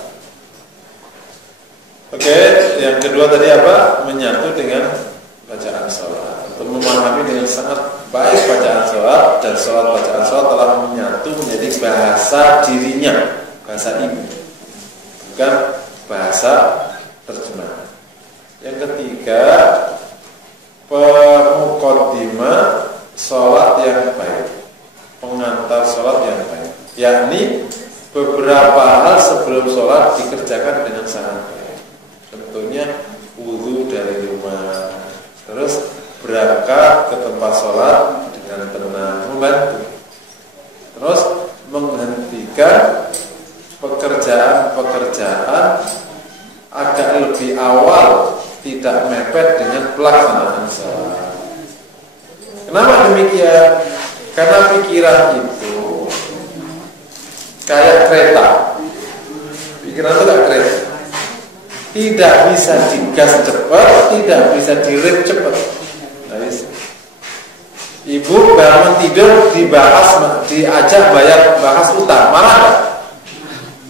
Oke, yang kedua tadi apa? Menyatu dengan bacaan salat. Untuk memahami dengan sangat baik bacaan salat dan bacaan salat telah menyatu menjadi bahasa dirinya, bahasa ibu, bukan bahasa terjemahan. Yang ketiga, pemuqaddimah salat yang baik, pengantar salat yang baik, yakni beberapa hal sebelum salat dikerjakan dengan sangat baik. Tentunya wudu dari rumah, terus berangkat ke tempat sholat dengan tenang, membantu, terus menghentikan pekerjaan agak lebih awal, tidak mepet dengan pelaksanaan sholat. Kenapa demikian? Karena pikiran itu kayak kereta. Pikiran itu kayak kereta, tidak bisa digas cepat, tidak bisa direm cepat. Nah, ibu bangun tidur diajak bahas utang, malah enggak.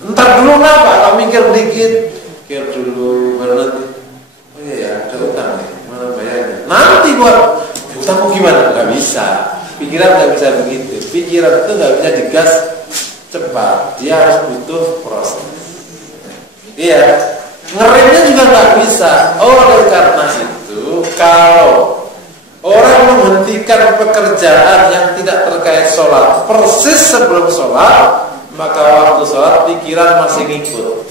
Entar dulu kenapa? Kamu mikir dikit, mikir dulu baru nanti. Oh iya ya, ada utang nih, mana bayarnya? Nanti buat utangmu gimana? Enggak bisa. Pikiran enggak bisa begitu. Pikiran itu enggak bisa digas cepat. Dia harus butuh proses. Iya. Ngeremnya juga nggak bisa. Oleh karena itu, kalau orang menghentikan pekerjaan yang tidak terkait sholat persis sebelum sholat, maka waktu sholat pikiran masih ngikut.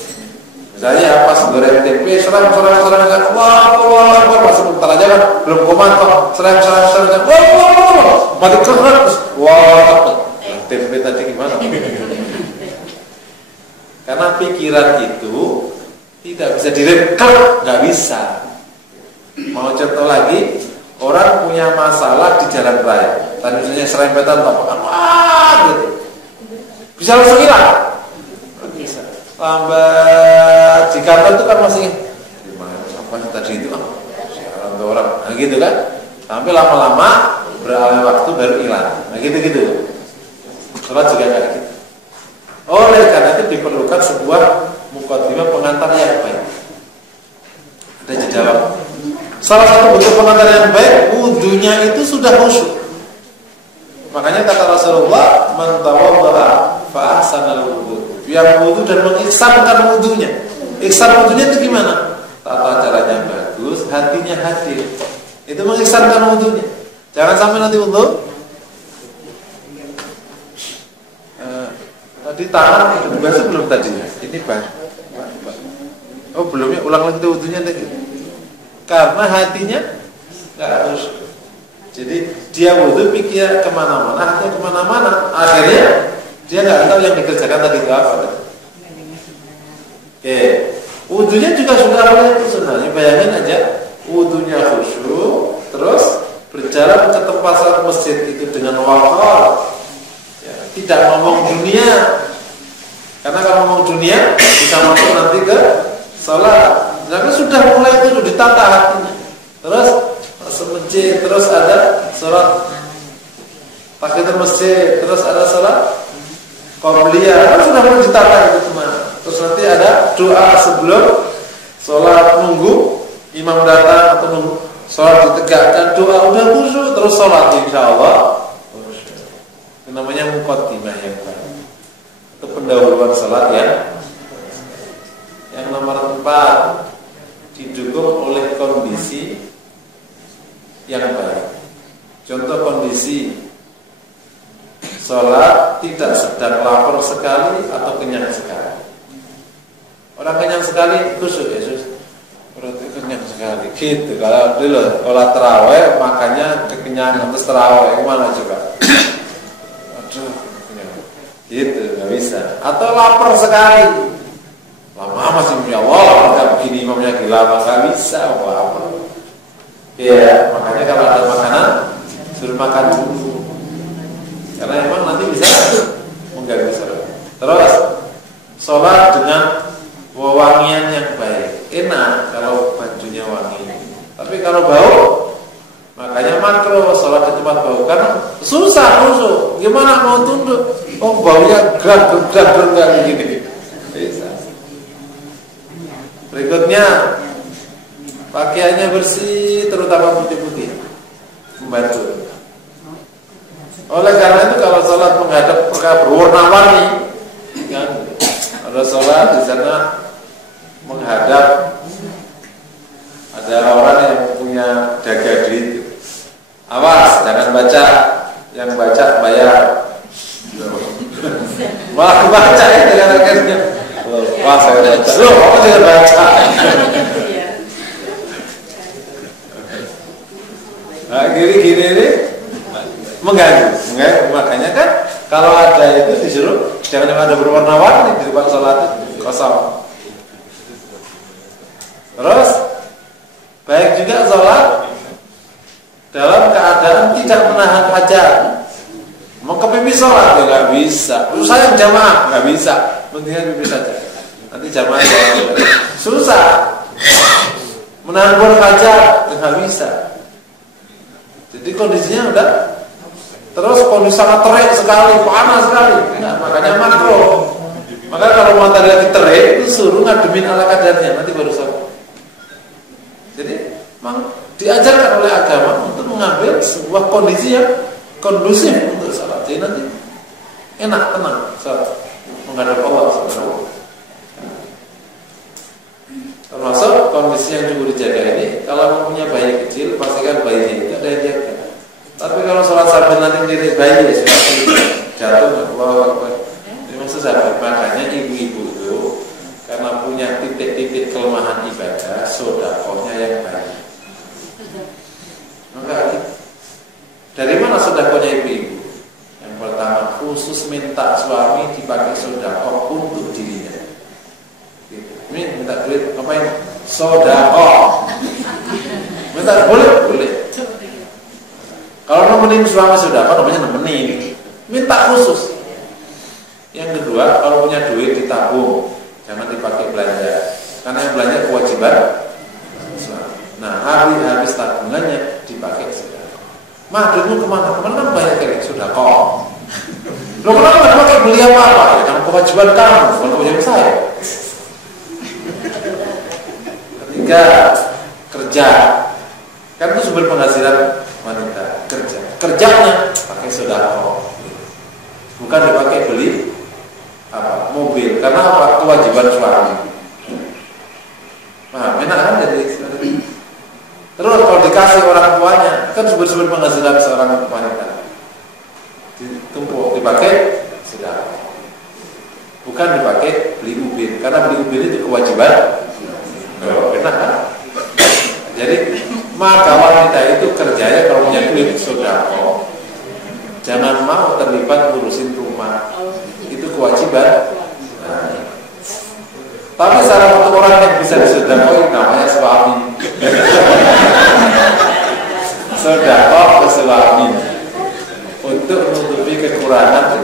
Misalnya pas goreng tempe, serang wah, masih bentar aja kan, belum komat kok, serang, wah, mati keras, wah, tempe tadi gimana? Karena pikiran itu tidak bisa direkam, nggak bisa. Mau contoh lagi, orang punya masalah di jalan raya, tadi misalnya serempetan tabrakan, wah, gitu, bisa langsung hilang. Nggak bisa. Lambat di kantor itu kan masih, apa tadi itu? Siaran tuh orang, nah gitu kan. Sampai lama-lama beralih waktu baru hilang. Nah gitu. Sholat juga kayak gitu. Oleh karena itu diperlukan sebuah muqaddimah pengantar yang baik. Ada jawab. Salah satu bentuk pengantar yang baik, wudunya itu sudah khusyuk. Makanya kata Rasulullah, man tawaddaa fa ahsanal wudu. Yang wudu dan mengihsankan wudunya. Ihsan wudunya itu gimana? Tata caranya bagus, hatinya hadir. Itu mengihsankan wudunya. Jangan sampai nanti wudu tadi tangan udah dibasuh belum tadi? Ini oh belum ya, ulang lagi wudunya tadi. Karena hatinya nggak harus. Jadi dia wudu pikir kemana-mana, hatinya kemana-mana. Akhirnya dia nggak tahu yang dikerjakan tadi itu apa. Oke, wudunya juga sudah mulai personal. Bayangin aja, wudunya khusyuk, terus berjalan ke tempat masjid itu dengan waqar. Tidak ngomong dunia, karena kalau ngomong dunia bisa masuk nanti ke sholat. Karena sudah mulai itu ditata hatinya. Terus masuk masjid, terus ada sholat tahiyatul masjid, terus ada salat qabliyah, kan sudah mulai ditata itu teman. Terus nanti ada doa sebelum salat, nunggu imam datang atau nunggu salat ditegakkan, doa udah khusyuk, terus salat insyaallah. Itu namanya muqaddimah yang baik. Itu pendahuluan salat ya. Yang nomor 4, didukung oleh kondisi yang baik. Contoh kondisi sholat tidak sedang lapar sekali atau kenyang sekali. Orang kenyang sekali khusyuk ya sus, berarti kenyang sekali. Gitu. Kalau dulu sholat tarawih makanya kekenyangan terus tarawih gimana coba? Aduh, kenyang. Gitu nggak bisa. Atau lapar sekali. Lama masih punya Allah, nggak begini imamnya gila, nggak bisa apa-apa. Ya, makanya kalau ada makanan suruh makan dulu. Karena emang nanti bisa mengganggu sholat. Terus sholat dengan wewangian yang baik. Enak kalau bajunya wangi. Tapi kalau bau, makanya makro sholat di tempat bau. Karena susah musuh. Gimana mau tunduk? Oh baunya grak begini. Bisa. Berikutnya pakaiannya bersih, terutama putih-putih, membantu. Oleh karena itu kalau sholat menghadap berwarna-warni, kan? Ada sholat di sana menghadap ada orang yang punya daga duit. Awas, jangan baca, yang baca bayar. Malah baca ya dengan akhirnya. Wah saya baca, loh apa jangan baca? Nah, gini ini mengganggu. Makanya kan kalau ada itu disuruh jangan ada berwarna-warni di depan sholat kosong. Terus baik juga sholat dalam keadaan tidak menahan hajat. Mau kepipis sholat ya nggak bisa. Saya jamaah nggak bisa. Mendingan pipis saja. Nanti jamaah susah. Menahan buang hajat nggak bisa. Jadi kondisinya udah. Terus kondisi sangat terik sekali, panas sekali. Nah, makanya makro. Maka kalau mau lagi terik itu suruh ngademin ala kadarnya, nanti baru sholat. Jadi memang diajarkan oleh agama untuk mengambil sebuah kondisi yang kondusif untuk sholat. Jadi nanti enak, tenang sholat menghadap Allah Subhanahu. Termasuk kondisi yang juga dijaga ini, kalau mempunyai bayi kecil, pastikan bayinya itu ada yang jaga. Tapi kalau sholat sambil nanti diri bayi ya sudah jatuh, ini maksud saya. Makanya ibu-ibu itu karena punya titik-titik kelemahan ibadah, sedekahnya yang baik. Maka dari mana sedekahnya ibu-ibu? Yang pertama khusus minta suami dipakai sedekah untuk dirinya. Ini minta duit ngapain? Sedekah. Minta boleh. Kalau nemenin suami sedekah namanya nemenin. Minta khusus. Yang kedua, kalau punya duit ditabung, jangan dipakai belanja. Karena yang belanja kewajiban suami. Nah, habis tabungannya dipakai sedekah. Mah, duitmu kemana? Kemana kan banyak kayak sedekah. Lo kenapa nggak pakai beli apa-apa? Ya, karena kewajiban kamu, bukan kewajiban saya. Ketiga, kerja. Kan itu sumber penghasilan wanita. Kerjanya pakai sedekah. Bukan dipakai beli mobil. Karena apa? Kewajiban suami. Nah, enak kan jadi. Terus kalau dikasih orang tuanya, kan sumber-sumber penghasilan seorang wanita. Ditumpuk, dipakai sedekah. Bukan dipakai beli mobil. Karena beli mobil itu kewajiban. Enak kan? Jadi maka wanita itu kerjanya kalau punya duit sedekah. Jangan mau terlibat ngurusin rumah. Itu kewajiban. Nah, tapi salah satu orang yang bisa disedekah namanya suami. Sedekah ke suami untuk menutupi kekurangan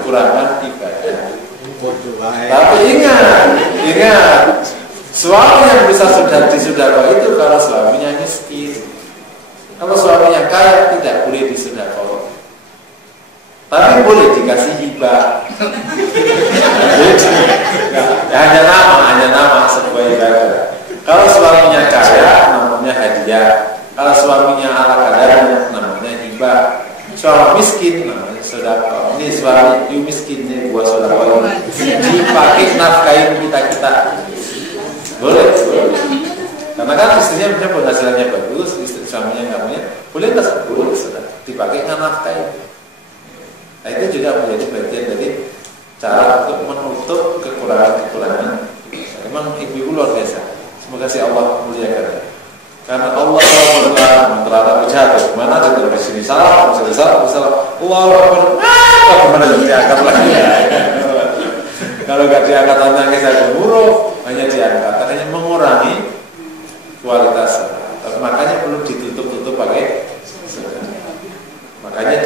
ibadah. Tapi ingat, suami yang bisa disedekah itu kalau suaminya miskin. Kalau suaminya kaya tidak boleh disedekah. tapi boleh dikasih hibah. hanya nama sebuah ibadah. Kalau suaminya kaya namanya hadiah, kalau suaminya ala kadarnya namanya hibah. Suami miskin namanya sedekah. Ini suami miskin ini buat sedekah. Dipakai nafkahin kita. Boleh. Karena kan istrinya punya penghasilannya bagus, istri suaminya nggak punya, boleh nggak sebut dipakai nafkahin. Nah itu juga menjadi bagian dari cara untuk menutup kekurangan. Memang ibu luar biasa. Semoga si Allah muliakan. Karena Allah berlarang berjatuh. Mana ada di sini salah, Allah bagaimana jadi diangkat lagi? Kalau nggak diangkat nangis saja buruk, hanya diangkat, hanya mengurangi kualitas. Makanya perlu ditutup pakai. Makanya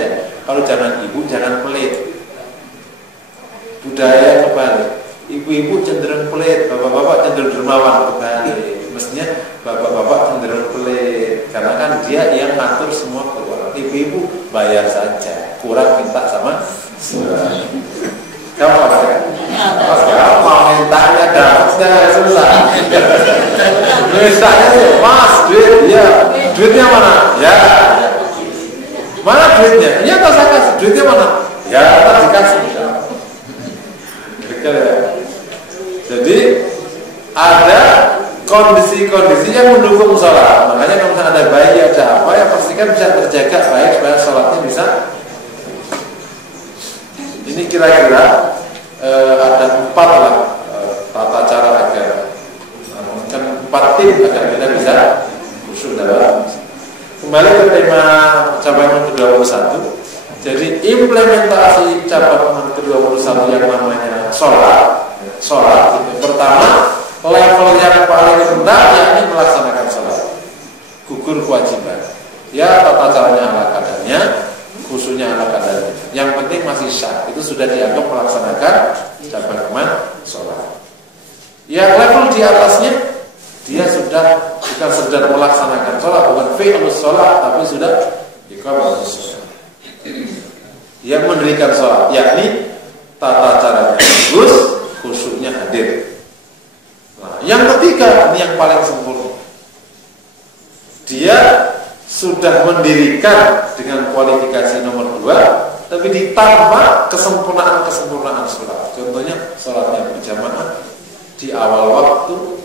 kalau jangan ibu jangan pelit. Budaya kebalik. Ibu-ibu cenderung pelit, bapak-bapak cenderung dermawan kebalik. Mestinya bapak-bapak cenderung pelit karena kan dia yang ngatur semua keuangan. Ibu-ibu bayar saja, kurang minta sama suami. Kamu apa kan? Kalau mau mintanya dapat susah. Mintanya mas duit, ya duitnya mana? Ya mana duitnya? Ya tak saya kasih. Duitnya mana? Ya tak dikasih. Jadi ada kondisi-kondisi yang mendukung sholat. Makanya kalau misalnya ada bayi, ada apa, ya pastikan bisa terjaga baik supaya sholatnya bisa. Ini kira-kira ada 4 lah tata cara agar kan 4 tim agar kita bisa khusyuk dalam. Kembali ke tema cabang ke-21. Jadi implementasi cabang ke-21 yang namanya sholat itu pertama level yang paling rendah yakni melaksanakan sholat, gugur kewajiban. Ya tata caranya ala kadarnya, khususnya ala kadarnya. Yang penting masih sah, itu sudah dianggap melaksanakan cabang sholat. Yang level di atasnya dia sudah bukan sekedar melaksanakan sholat, bukan fi'lus sholat, tapi sudah iqamatus sholat. Yang mendirikan sholat, yakni tata caranya bagus, khusyuknya hadir. Nah, yang ketiga ini yang paling sempurna. Dia sudah mendirikan dengan kualifikasi nomor 2, tapi ditambah kesempurnaan sholat. Contohnya sholatnya berjamaah di awal waktu,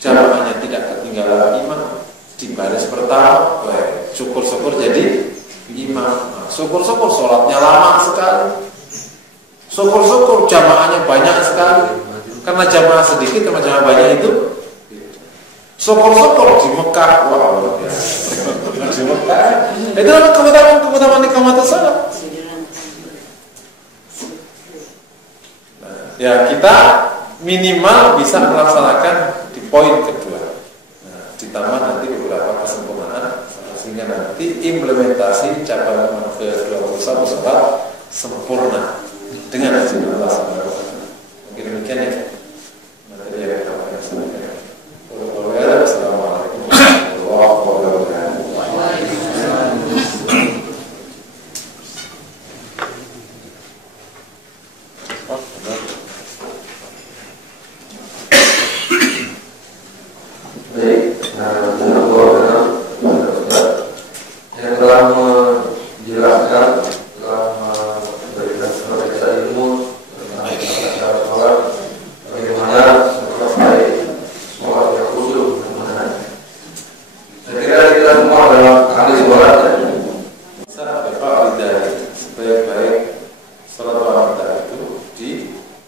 jamaahnya tidak ketinggalan imam di baris pertama. Syukur-syukur jadi imam. Nah, syukur-syukur sholatnya lama sekali. Syukur-syukur jamaahnya banyak sekali. Karena jamaah sedikit sama jamaah banyak itu. Syukur-syukur di Mekah, wah luar biasa. Di Mekah. Itu adalah keutamaan iqamatus shalah. Nah, ya kita minimal bisa melaksanakan di poin kedua. Nah, ditambah nanti beberapa kesempurnaan sehingga nanti implementasi cabang ke-21 sempurna dengan izin Allah SWT. Mungkin demikian ya materi yang kita akan sampaikan. Assalamualaikum warahmatullahi wabarakatuh. Yang telah menjelaskan, telah memberikan semua ilmu tentang cara sholat, bagaimana selesai sholat yang khusyuk. Saya kira kita semua dalam ahli sholat. Sebaik-baik sholat wanita itu di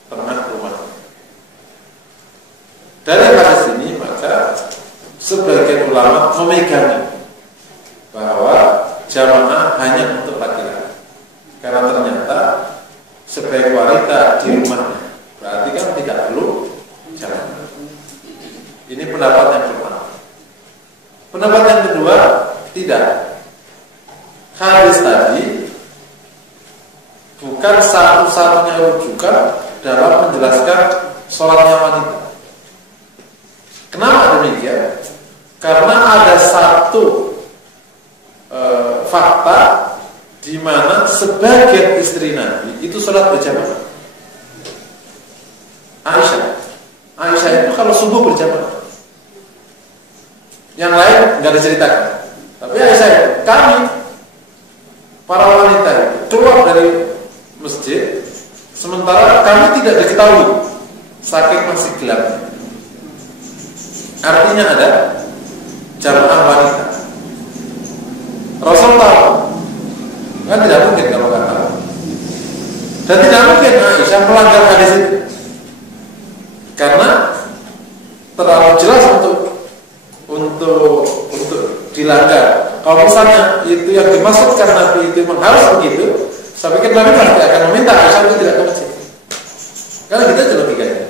tengah rumah. Dari hadis ini maka sebagian ulama memegang bahwa jamaah hanya untuk laki-laki. Karena ternyata sebaik wanita di rumahnya, berarti kan tidak perlu jamaah. Ini pendapat yang pertama. Pendapat yang kedua, tidak. Hadis tadi bukan satu-satunya rujukan dalam menjelaskan sholatnya wanita. Kenapa demikian? Karena ada satu fakta di mana sebagian istri Nabi itu sholat berjamaah. Aisyah itu kalau subuh berjamaah, yang lain nggak diceritakan. Tapi Aisyah itu, kami para wanita itu keluar dari masjid, sementara kami tidak diketahui saking masih gelap. Artinya ada jamaah wanita. Rasul tahu, kan tidak mungkin kalau nggak tahu. Dan tidak mungkin Aisyah melanggar hadis itu, karena terlalu jelas untuk dilanggar. Kalau misalnya itu yang dimaksudkan Nabi itu memang harus begitu, saya pikir Nabi pasti akan meminta Aisyah itu tidak ke masjid. Karena kita itu logikanya.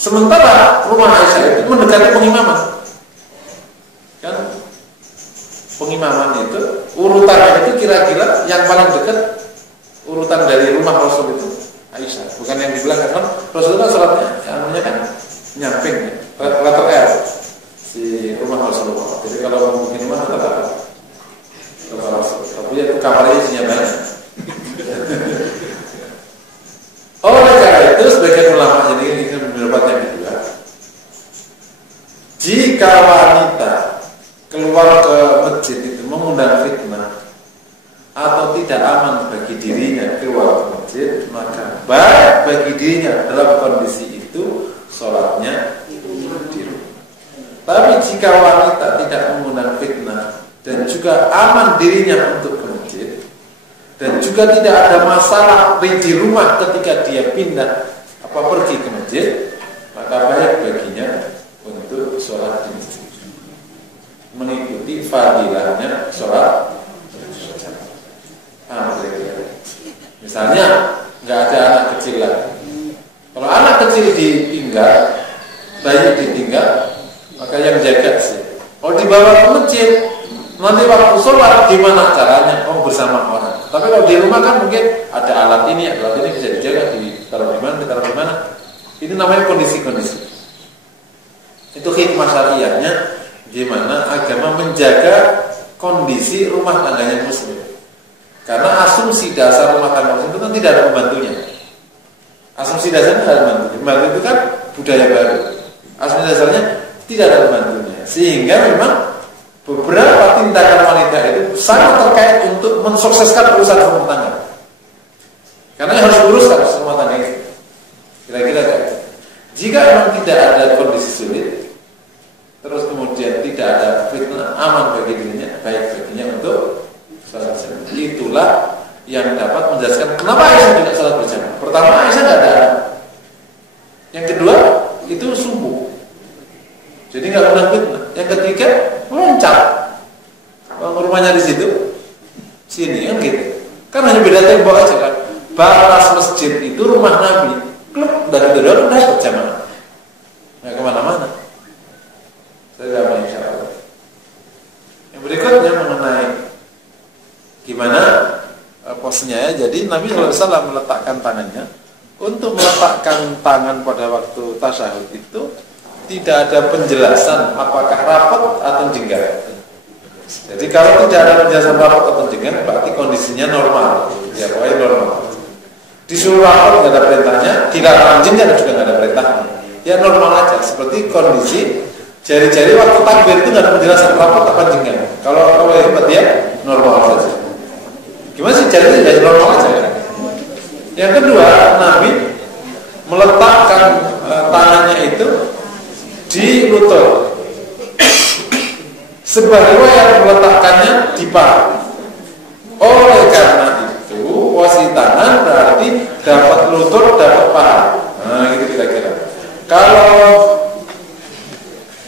Sementara rumah Aisyah itu mendekati pengimaman, kan? Pengimaman itu urutannya itu kira-kira yang paling dekat urutan dari rumah Rasul itu Aisyah, bukan yang di belakang. Kan Rasulullah sholatnya namanya kan nyamping, letter L si rumah Rasulullah. Jadi kalau mungkin rumah tetap Rasul, tapi itu kamarnya isinya banyak. Oleh karena itu sebagian ulama, jadi ini pendapat yang kedua, jika wanita keluar ke masjid itu mengundang fitnah atau tidak aman bagi dirinya keluar ke masjid, maka baik bagi dirinya dalam kondisi itu sholatnya di rumah. Tapi jika wanita tidak mengundang fitnah dan juga aman dirinya untuk ke masjid, dan juga tidak ada masalah di rumah ketika dia pindah pergi ke masjid, maka baik baginya untuk sholat di masjid, mengikuti fadilahnya sholat. Misalnya nggak ada anak kecil lagi, kalau anak kecil ditinggal, bayi ditinggal, maka yang jaga sih. Kalau dibawa ke masjid, nanti waktu sholat gimana caranya? Bersama orang. Tapi kalau di rumah kan mungkin ada alat ini bisa dijaga, ditaruh di mana. Ini namanya kondisi-kondisi. Itu hikmah syariahnya, gimana agama menjaga kondisi rumah tangganya muslim. Karena asumsi dasar rumah tangga muslim itu kan tidak ada pembantunya. Asumsi dasarnya tidak ada pembantunya. Pembantu itu kan budaya baru. Asumsi dasarnya tidak ada pembantunya. Sehingga memang beberapa tindakan wanita itu sangat terkait untuk mensukseskan urusan rumah tangga. Karena yang harus uruskan rumah tangga itu. Kira-kira kayak gitu. Jika memang tidak ada kondisi sulit, terus kemudian tidak ada fitnah, aman bagi dirinya, baik baginya untuk sholat berjamaah. Itulah yang dapat menjelaskan kenapa Aisyah tidak sholat berjamaah. Pertama, Aisyah tidak ada anak. Yang kedua, itu subuh, jadi nggak pernah fitnah. Yang ketiga, loncat, rumahnya di situ, sini kan gitu. Kan hanya beda tembok aja kan. Batas masjid itu rumah Nabi, klub dari dulu udah berjamaah, nggak kemana-mana. Saya tidak insya Allah. Yang berikutnya mengenai gimana posnya ya. Jadi Nabi SAW meletakkan tangannya. Untuk meletakkan tangan pada waktu tasyahud itu tidak ada penjelasan apakah rapat atau jenggal. Jadi kalau tidak ada penjelasan rapat atau jenggal, berarti kondisinya normal. Ya pokoknya normal. Disuruh rapat nggak ada perintahnya, dilarang jenggal juga nggak ada perintahnya. Ya normal aja. Seperti kondisi jari-jari waktu takbir itu nggak ada penjelasan rapat apa jenggal. Kalau hebat dia normal saja. Gimana sih jari jadi normal aja? Yang kedua, Nabi meletakkan tangannya itu di lutut. Sebuah riwayat meletakkannya di paha. Oleh karena itu, posisi tangan berarti dapat lutut, dapat paha. Nah, gitu kira-kira.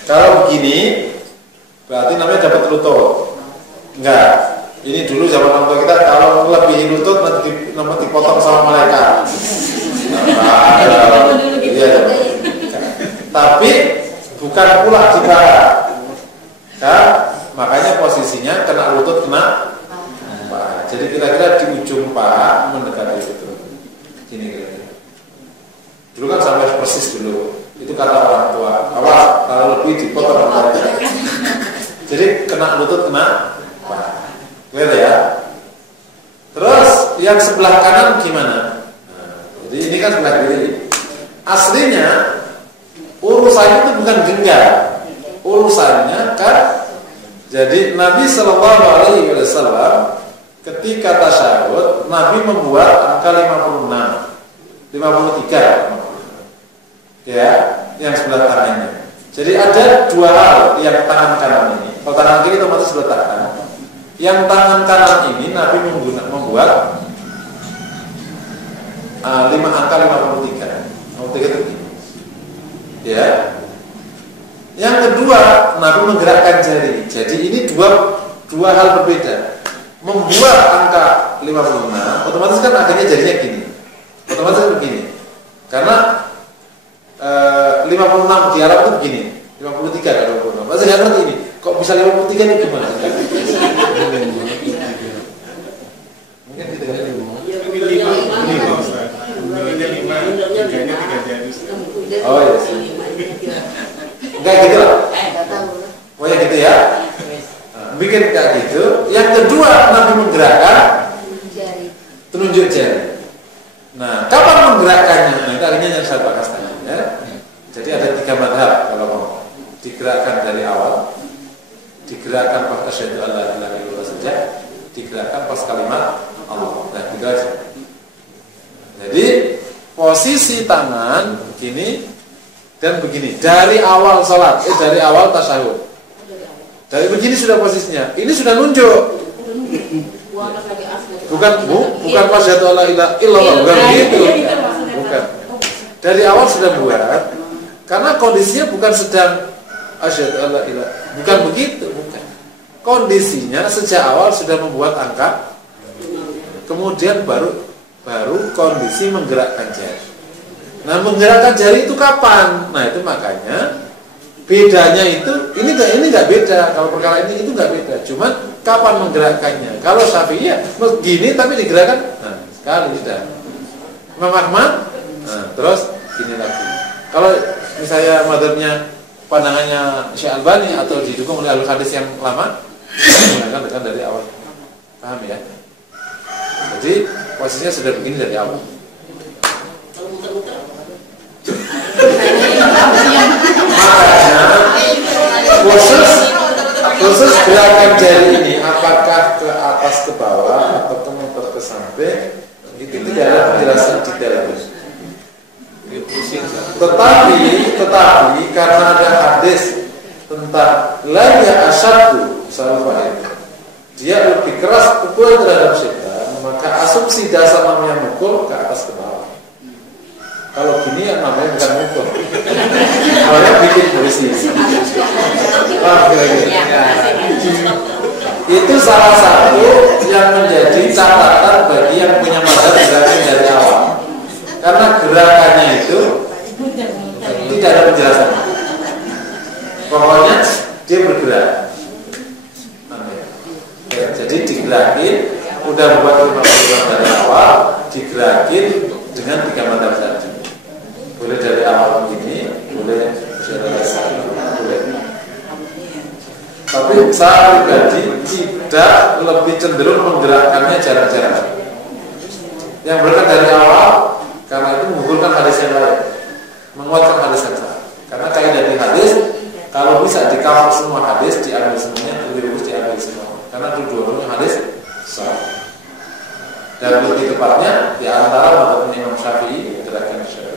Kalau begini, berarti namanya dapat lutut. Enggak. Ini dulu zaman orang tua kita, kalau lebih lutut nanti dipotong sama malaikat. Iya. Tapi bukan pula di paha. Kan? Makanya posisinya kena lutut, kena paha. Jadi kira-kira di ujung paha mendekati itu. Gini kira-kira. Dulu kan sampai persis dulu. Itu kata orang tua. Awas, kalau lebih dipotong malaikat. Jadi kena lutut, kena paha. Lihat ya. yang sebelah kanan gimana? Nah, jadi ini kan sebelah kiri. Aslinya urusannya itu bukan genggam, urusannya kan. Jadi Nabi Shallallahu Alaihi Wasallam ketika tasyahud, Nabi membuat angka 56, 53, ya, yang sebelah kanannya. Jadi ada dua hal yang tangan kanan ini. Kalau tangan kiri otomatis sebelah tangan. Yang tangan kanan ini Nabi membuat 5 angka 53. 53 itu begini. Ya. Yang kedua, Nabi menggerakkan jari. Jadi ini dua hal berbeda. Membuat angka 56, otomatis kan akhirnya jadinya gini. Otomatis begini. Karena 56 di Arab itu begini. 53 kalau 26. Masih nggak ngerti ini. Kok bisa 53 ini gimana? Mungkin kita kan oh iya. Enggak gitu lah. Oh ya gitu ya. Bikin kayak gitu. Yang kedua, Nabi menggerakkan telunjuk jari. Nah, kapan menggerakkannya? Nah, itu akhirnya yang saya bahas tadi. Ya. Jadi ada 3 madhab kalau mau digerakkan dari awal, digerakkan pas asyhadu an la ilaha illallah saja, digerakkan pas kalimat Allah. Nah, gitu aja. Jadi posisi tangan begini dan begini dari awal salat, dari awal tasyahud. Dari begini sudah posisinya. Ini sudah nunjuk. Bukan pas asyhadu an la ilaha illallah, bukan begitu. Bukan. Dari awal sudah buat. Karena kondisinya bukan sedang asyhadu an la ilaha, bukan begitu, bukan. Kondisinya sejak awal sudah membuat angka, kemudian baru kondisi menggerakkan jari. Nah, menggerakkan jari itu kapan? Nah, itu makanya bedanya itu ini nggak beda. Kalau perkara ini itu nggak beda. Cuman kapan menggerakkannya? Kalau Syafi'i ya begini tapi digerakkan, nah sekali sudah. Imam Ahmad, nah terus gini lagi. Kalau misalnya madhabnya pandangannya Syekh Albani atau didukung oleh ahli hadis yang lama, menggunakan dari awal. Paham ya? Jadi posisinya sudah begini dari awal. Makanya khusus gerakan jari ini apakah ke atas ke bawah atau kemuter ke samping itu tidak ada penjelasan detail. Tetapi karena ada hadis tentang la ya asyaddu salafah, dia lebih keras pukul terhadap setan, maka asumsi dasar namanya mukul ke atas ke bawah. Kalau gini yang namanya bukan mukul, namanya bikin posisi. Itu salah satu yang menjadi catatan bagi yang punya mazhab gerakan dari awal. Karena gerakannya itu tidak ada penjelasan. Pokoknya dia bergerak. Ya, jadi digerakin, udah buat 50 dari awal, digerakin dengan 3 madhab tadi. Boleh dari awal begini, boleh boleh. Tapi saya pribadi tidak lebih cenderung menggerakkannya jarang-jarang. Yang berangkat dari awal, karena itu menggugurkan hadis yang lain, menguatkan hadis yang lain. Karena kaidah di hadis, kalau bisa dikawal semua hadis, diambil semuanya, lebih bagus diambil semua. Karena dua-duanya hadis sah. Dan lebih tepatnya di antara mazhab Imam Syafi'i gerakan Syafi'i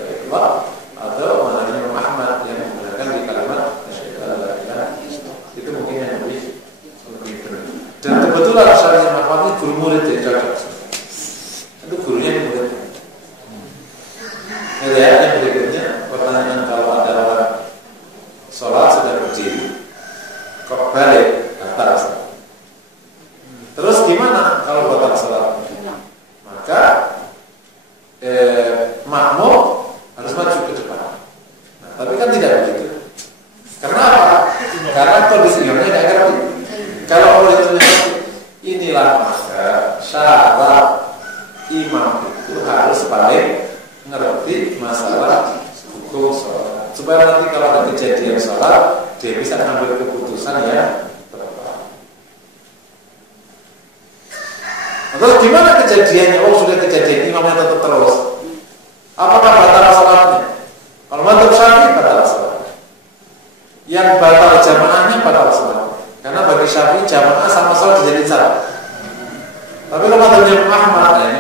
atau mazhab Imam Ahmad yang menggunakan di kalimat itu mungkin yang lebih benar. Dan kebetulan Syafi'i Imam Ahmad ini guru murid yang cocok. Itu gurunya yang murid. Ya, yang berikutnya pertanyaan, kalau ada orang sholat sudah berdiri kok balik atas, terus gimana kalau batal sholat? Maka makmum harus maju ke depan. Nah, tapi kan tidak begitu. Karena apa? Karena kondisi imamnya tidak ngerti. Kalau kondisinya inilah maka syarat imam itu harus paling ngerti masalah hukum sholat, supaya nanti kalau ada kejadian sholat dia bisa mengambil keputusan yang tepat. Terus gimana kejadian kejadiannya, sudah kejadian, imamnya tetap terus, apakah batal salatnya? Kalau madzhab Syafi'i batal salatnya. Yang batal jamaahnya batal salatnya. Karena bagi Syafi'i jamaah sama salat jadi salah. Tapi kalau madzhabnya Ahmad, ini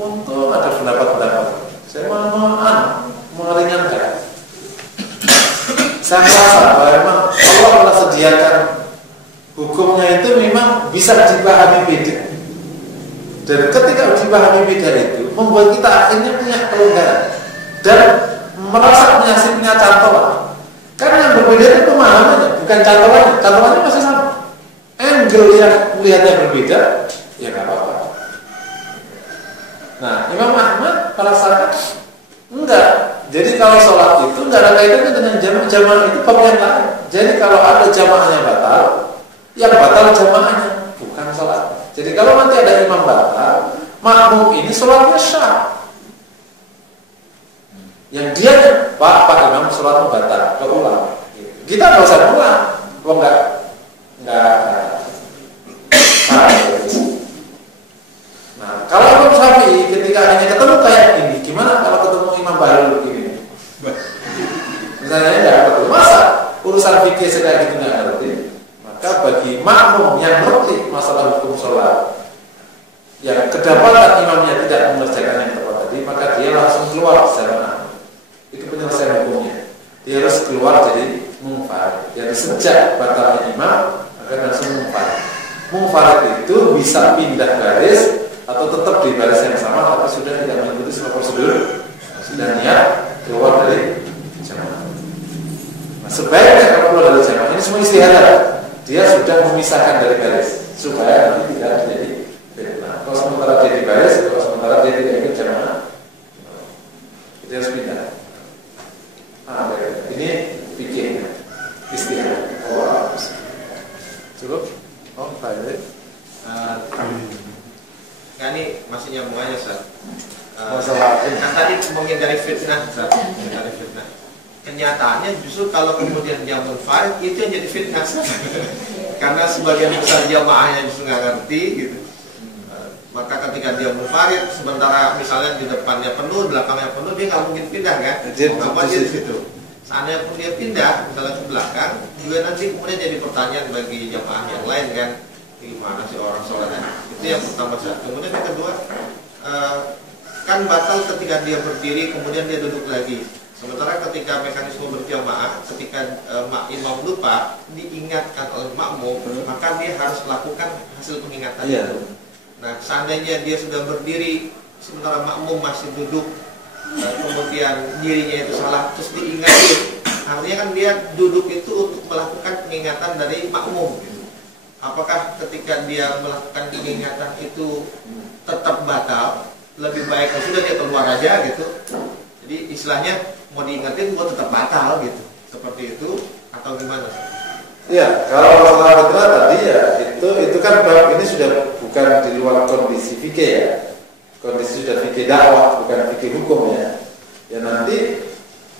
untuk ada pendapat-pendapat. Saya mau meringankan. Saya merasa bahwa memang Allah telah sediakan hukumnya itu memang bisa dipahami beda. Dan ketika dipahami beda itu membuat kita akhirnya punya kelonggaran dan merasa punya cantolan. Karena yang berbeda itu pemahamannya, bukan cantolannya. Cantolannya masih sama. Angle yang melihatnya berbeda, ya nggak apa-apa. Nah, Imam Ahmad merasakan enggak. Jadi kalau sholat itu enggak ada kaitannya dengan jamaah itu bab yang lain. Jadi kalau ada jamaahnya batal, yang batal jamaahnya, bukan sholat. Jadi kalau nanti ada imam batal, makmum ini sholatnya sah. Yang dia, Pak Imam sholatnya batal, keulang. Kita nggak usah ulang, enggak. Nah, kalau Imam Syafi'i ketika hanya ketemu kayak ini, gimana kalau ketemu Imam Bahlul begini? Misalnya nggak ngerti, masa urusan fikih sedang gitu nggak ngerti? Maka bagi makmum yang ngerti masalah hukum sholat, yang kedapatan imamnya tidak mengerjakan yang tepat tadi, maka dia langsung keluar secara itu penyelesaian hukumnya. Dia harus keluar jadi munfarid. Jadi sejak batalnya imam, maka langsung munfarid. Munfarid itu bisa pindah baris atau tetap di baris yang sama, tapi sudah tidak mengikuti semua prosedur, sudah niat keluar dari jamaah. Nah, sebaiknya kalau keluar dari jamaah ini semua istihadat, dia sudah memisahkan dari baris supaya nanti tidak terjadi fitnah. Kalau sementara dia di baris, kalau sementara dia tidak ikut jamaah, dia harus pindah. Ini fikih istihadat. Cukup? Baik. Nah, ini masih nyambung aja, Ustaz. Kan tadi menghindari fitnah, Ustaz. Menghindari fitnah. Kenyataannya justru kalau kemudian dia munfarid, itu yang jadi fitnah, Ustaz. Karena sebagian besar jamaahnya justru nggak ngerti, gitu. Maka ketika dia munfarid, sementara misalnya di depannya penuh, belakangnya penuh, dia nggak mungkin pindah, kan? Apa dia gitu? Seandainya pun dia pindah, misalnya ke belakang, juga nanti kemudian jadi pertanyaan bagi jamaah yang lain, kan? Gimana sih orang sholatnya? Itu yang pertama. Kemudian yang kedua, kan batal ketika dia berdiri kemudian dia duduk lagi. Sementara ketika mekanisme berjamaah, ketika imam lupa diingatkan oleh makmum, maka dia harus melakukan hasil pengingatan itu. Nah, seandainya dia sudah berdiri sementara makmum masih duduk, kemudian dirinya itu salah terus diingatkan, artinya kan dia duduk itu untuk melakukan pengingatan dari makmum. Apakah ketika dia melakukan pengingatan itu tetap batal? Lebih baik sudah dia keluar aja gitu. Jadi istilahnya mau diingetin buat tetap batal gitu. Seperti itu atau gimana? Ya, kalau masalah fitnah tadi ya itu kan bab ini sudah bukan di luar kondisi fikih ya. Kondisi sudah fikih dakwah, bukan fikih hukum ya. Ya nanti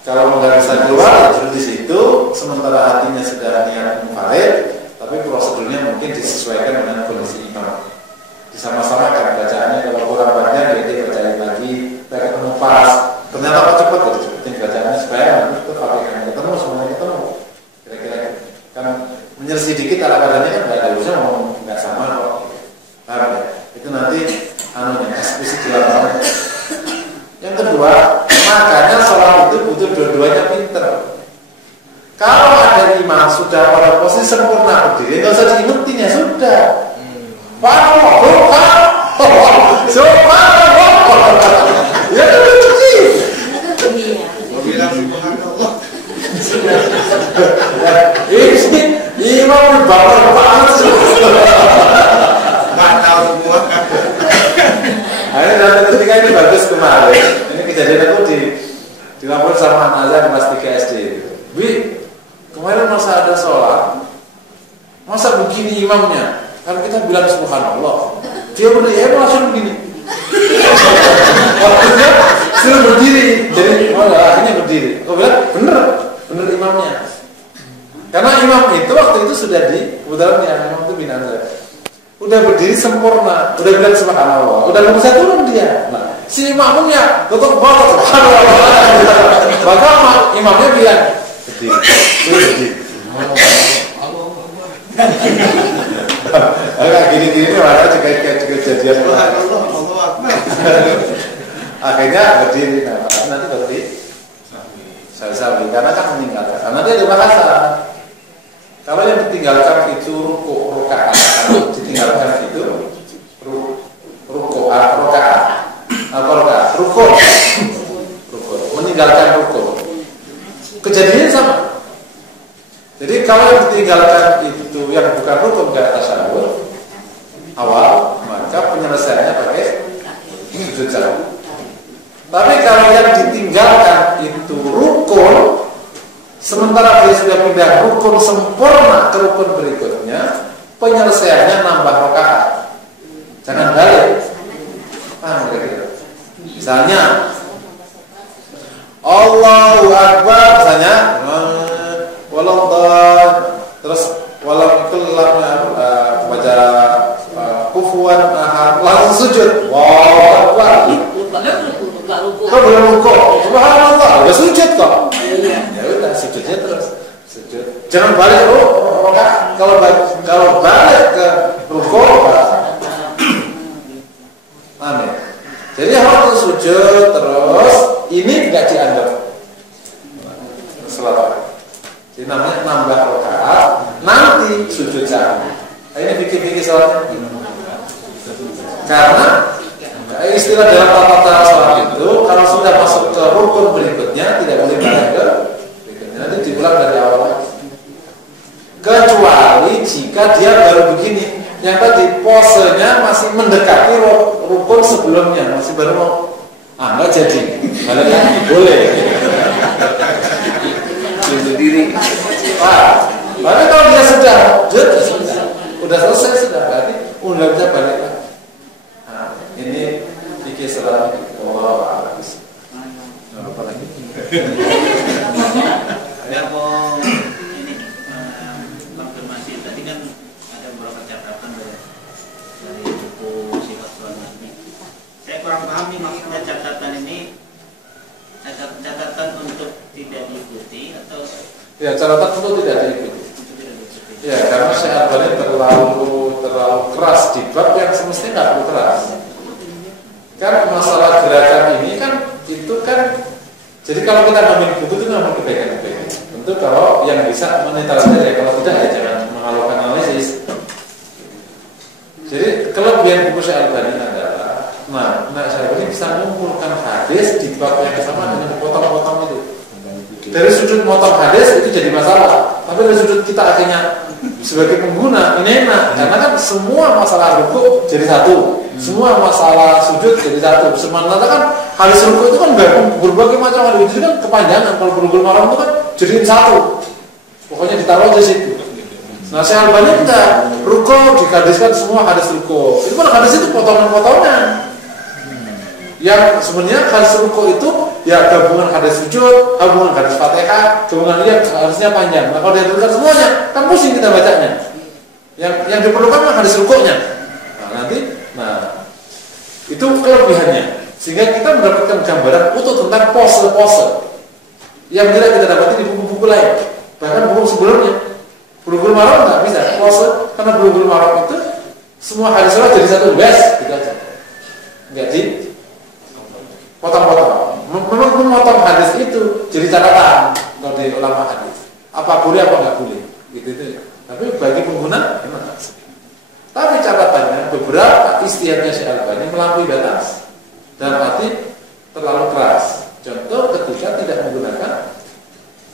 kalau nggak bisa keluar justru di situ sementara hatinya sudah niat munfarid, tapi prosedurnya mungkin disesuaikan dengan kondisi imam. Disama-samakan bacaannya, kalau kurang banyak dia bacain lagi, supaya ketemu pas. Ternyata apa cepat gitu, seperti bacaannya supaya nanti itu pakai ketemu semuanya ketemu. Kira-kira kan menyelisih dikit ala kadangnya kan nggak ada urusan mau nggak sama kok. Paham ya? Itu nanti eksekusi di lapangan. Yang kedua, makanya sholat itu butuh dua-duanya pinter. Kalau ada imam sudah pada posisi sempurna berdiri, nggak usah diingetin ya sudah. Ya itu cuci. Mau bilang subhanallah. Ini imam dibawa banget sih. Batal semua. Akhirnya dan ketika ini bagus kemarin. Ini kejadian aku dilaporkan sama anak saya kelas 3 SD. Bi, kemarin masa ada sholat, masa begini imamnya? Kan kita bilang subhanallah. Dia berdiri, langsung begini. Waktunya suruh berdiri. Jadi akhirnya berdiri. Aku bilang bener imamnya. Karena imam itu waktu itu sudah kebetulan ya imam itu binaan saya. Udah berdiri sempurna. Udah bilang subhanallah, udah nggak bisa turun dia. Nah, si makmumnya tutup botol subhanallah. Maka imamnya bilang, gede. Agak gini-gini mana juga kejadian. Akhirnya berdiri, nanti berdiri. Saya karena kan meninggalkan. Karena dia ada bahasa. Kalau yang ditinggalkan itu rukuk rokaat, kalau ditinggalkan itu rukuk rokaat, rukuk, meninggalkan rukuk. Kejadiannya sama. Jadi kalau yang ditinggalkan itu yang bukan rukun kayak tasyahud awal, maka penyelesaiannya pakai sujud sahwi. Tapi kalau yang ditinggalkan itu rukun, sementara dia sudah pindah rukun sempurna ke rukun berikutnya, penyelesaiannya nambah rakaat. Jangan balik. Misalnya Allahu Akbar, misalnya terus walau itu baca kufuan langsung sujud. Wow, Akbar. Kok belum rukuk? Subhanallah, udah sujud kok. Ya udah sujudnya terus sujud. Jangan balik rakaat. Kalau balik ke rukuk, aneh. Jadi harus sujud terus. Ini tidak dianggap salat. Jadi namanya nambah rakaat, nanti sujud sahwi. Ini bikin salatnya. Karena istilah dalam tata salat itu kalau sudah masuk ke rukun berikutnya tidak boleh balik ke berikutnya. Nanti diulang dari awal lagi. Kecuali jika dia baru begini, yang tadi posenya masih mendekati rukun sebelumnya, masih baru mau nggak jadi, balik lagi boleh. Berdiri. Tapi kalau dia sudah selesai sudah berarti udah bisa balik lagi. Nah, ini fikih salat. Allah habis. Apa lagi? Saya mau ini konfirmasi tadi kan ada beberapa catatan dari buku sifat sholat Nabi. Saya kurang paham nih maksudnya catatan ini. Catatan untuk tidak diikuti atau ya catatan untuk tidak diikuti. Ya karena Syekh Albani terlalu keras di bab yang semestinya nggak perlu keras. Kan masalah gerakan ini kan itu kan. Jadi kalau kita ngambil buku itu ngambil kebaikan-kebaikan. Tentu kalau yang bisa menetralisir ya, kalau tidak ya jangan mengalukan analisis. Jadi kelebihan buku Syekh Albani adalah Syekh Albani bisa mengumpulkan hadis di bab yang sama dengan potong-potong itu. Dari sudut motong hadis itu jadi masalah, tapi dari sudut kita akhirnya sebagai pengguna ini enak, karena kan semua masalah rukuk jadi satu, semua masalah sujud jadi satu. Sementara kan hadis rukuk itu kan berbagai macam hadis itu kan kepanjangan. Kalau Bulughul Maram itu kan jadiin satu, pokoknya ditaruh aja situ. Nah Syekh Albani enggak, rukuk dikadiskan semua hadis rukuk. Itu kan hadis itu potongan-potongan. Yang sebenarnya hadis rukuk itu ya gabungan hadis sujud, gabungan hadis Fatihah, gabungan yang harusnya panjang. Nah kalau dihadapkan semuanya, kan pusing kita bacanya. Yang diperlukan kan hadis rukuknya. Nah itu kelebihannya. Sehingga kita mendapatkan gambaran utuh tentang pose-pose yang tidak kita dapati di buku-buku lain. Bahkan buku sebelumnya, Bulughul Maram nggak bisa pose, karena Bulughul Maram itu semua hadis sholat jadi satu best, gitu aja. Nggak di potong-potong. Memotong hadis itu jadi catatan kalau di ulama hadis. Apa boleh apa nggak boleh, gitu. Tapi bagi pengguna gimana? Tapi catatannya beberapa istiadatnya Syekh Albani melampaui batas. Dalam arti terlalu keras. Contoh ketika tidak menggunakan,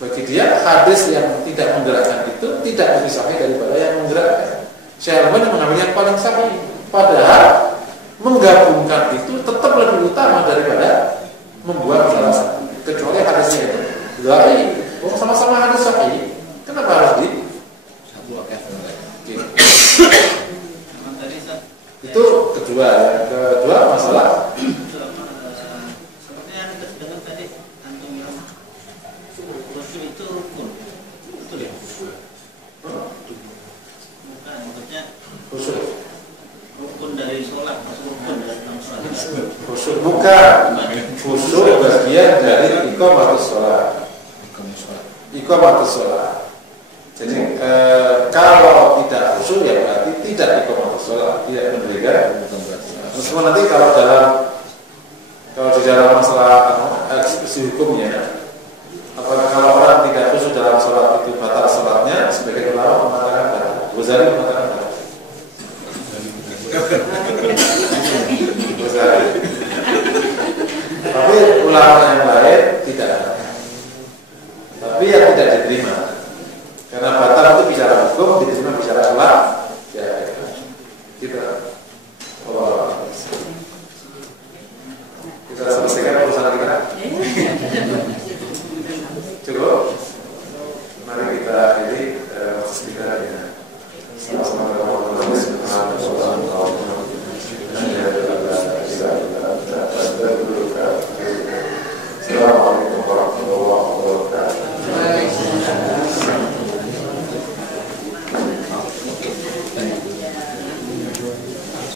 bagi dia hadis yang tidak menggerakkan itu tidak lebih sahih daripada yang menggerakkan. Syekh Albani mengambil yang paling sahih. Padahal menggabungkan itu tetap lebih utama daripada membuat salah satu. Kecuali hadisnya itu dari sama-sama hadis sahih, kenapa harus di itu kedua. Yang kedua masalah seperti yang kita dengar tadi antum bilang khusyuk itu rukun, betul ya? Bukan, maksudnya khusyuk rukun Khusyuk bukan, khusyuk bagian dari iqamatus shalah. Iqamatus shalah. Jadi kalau tidak khusyuk ya berarti tidak iqamatus shalah, tidak mendirikan. Meskipun nanti kalau di dalam masalah eksekusi hukumnya, apakah kalau orang tidak khusyuk dalam sholat itu batal sholatnya? Sebagai ulama mengatakan batal. Ghazali mengatakan batal. Tapi ulama yang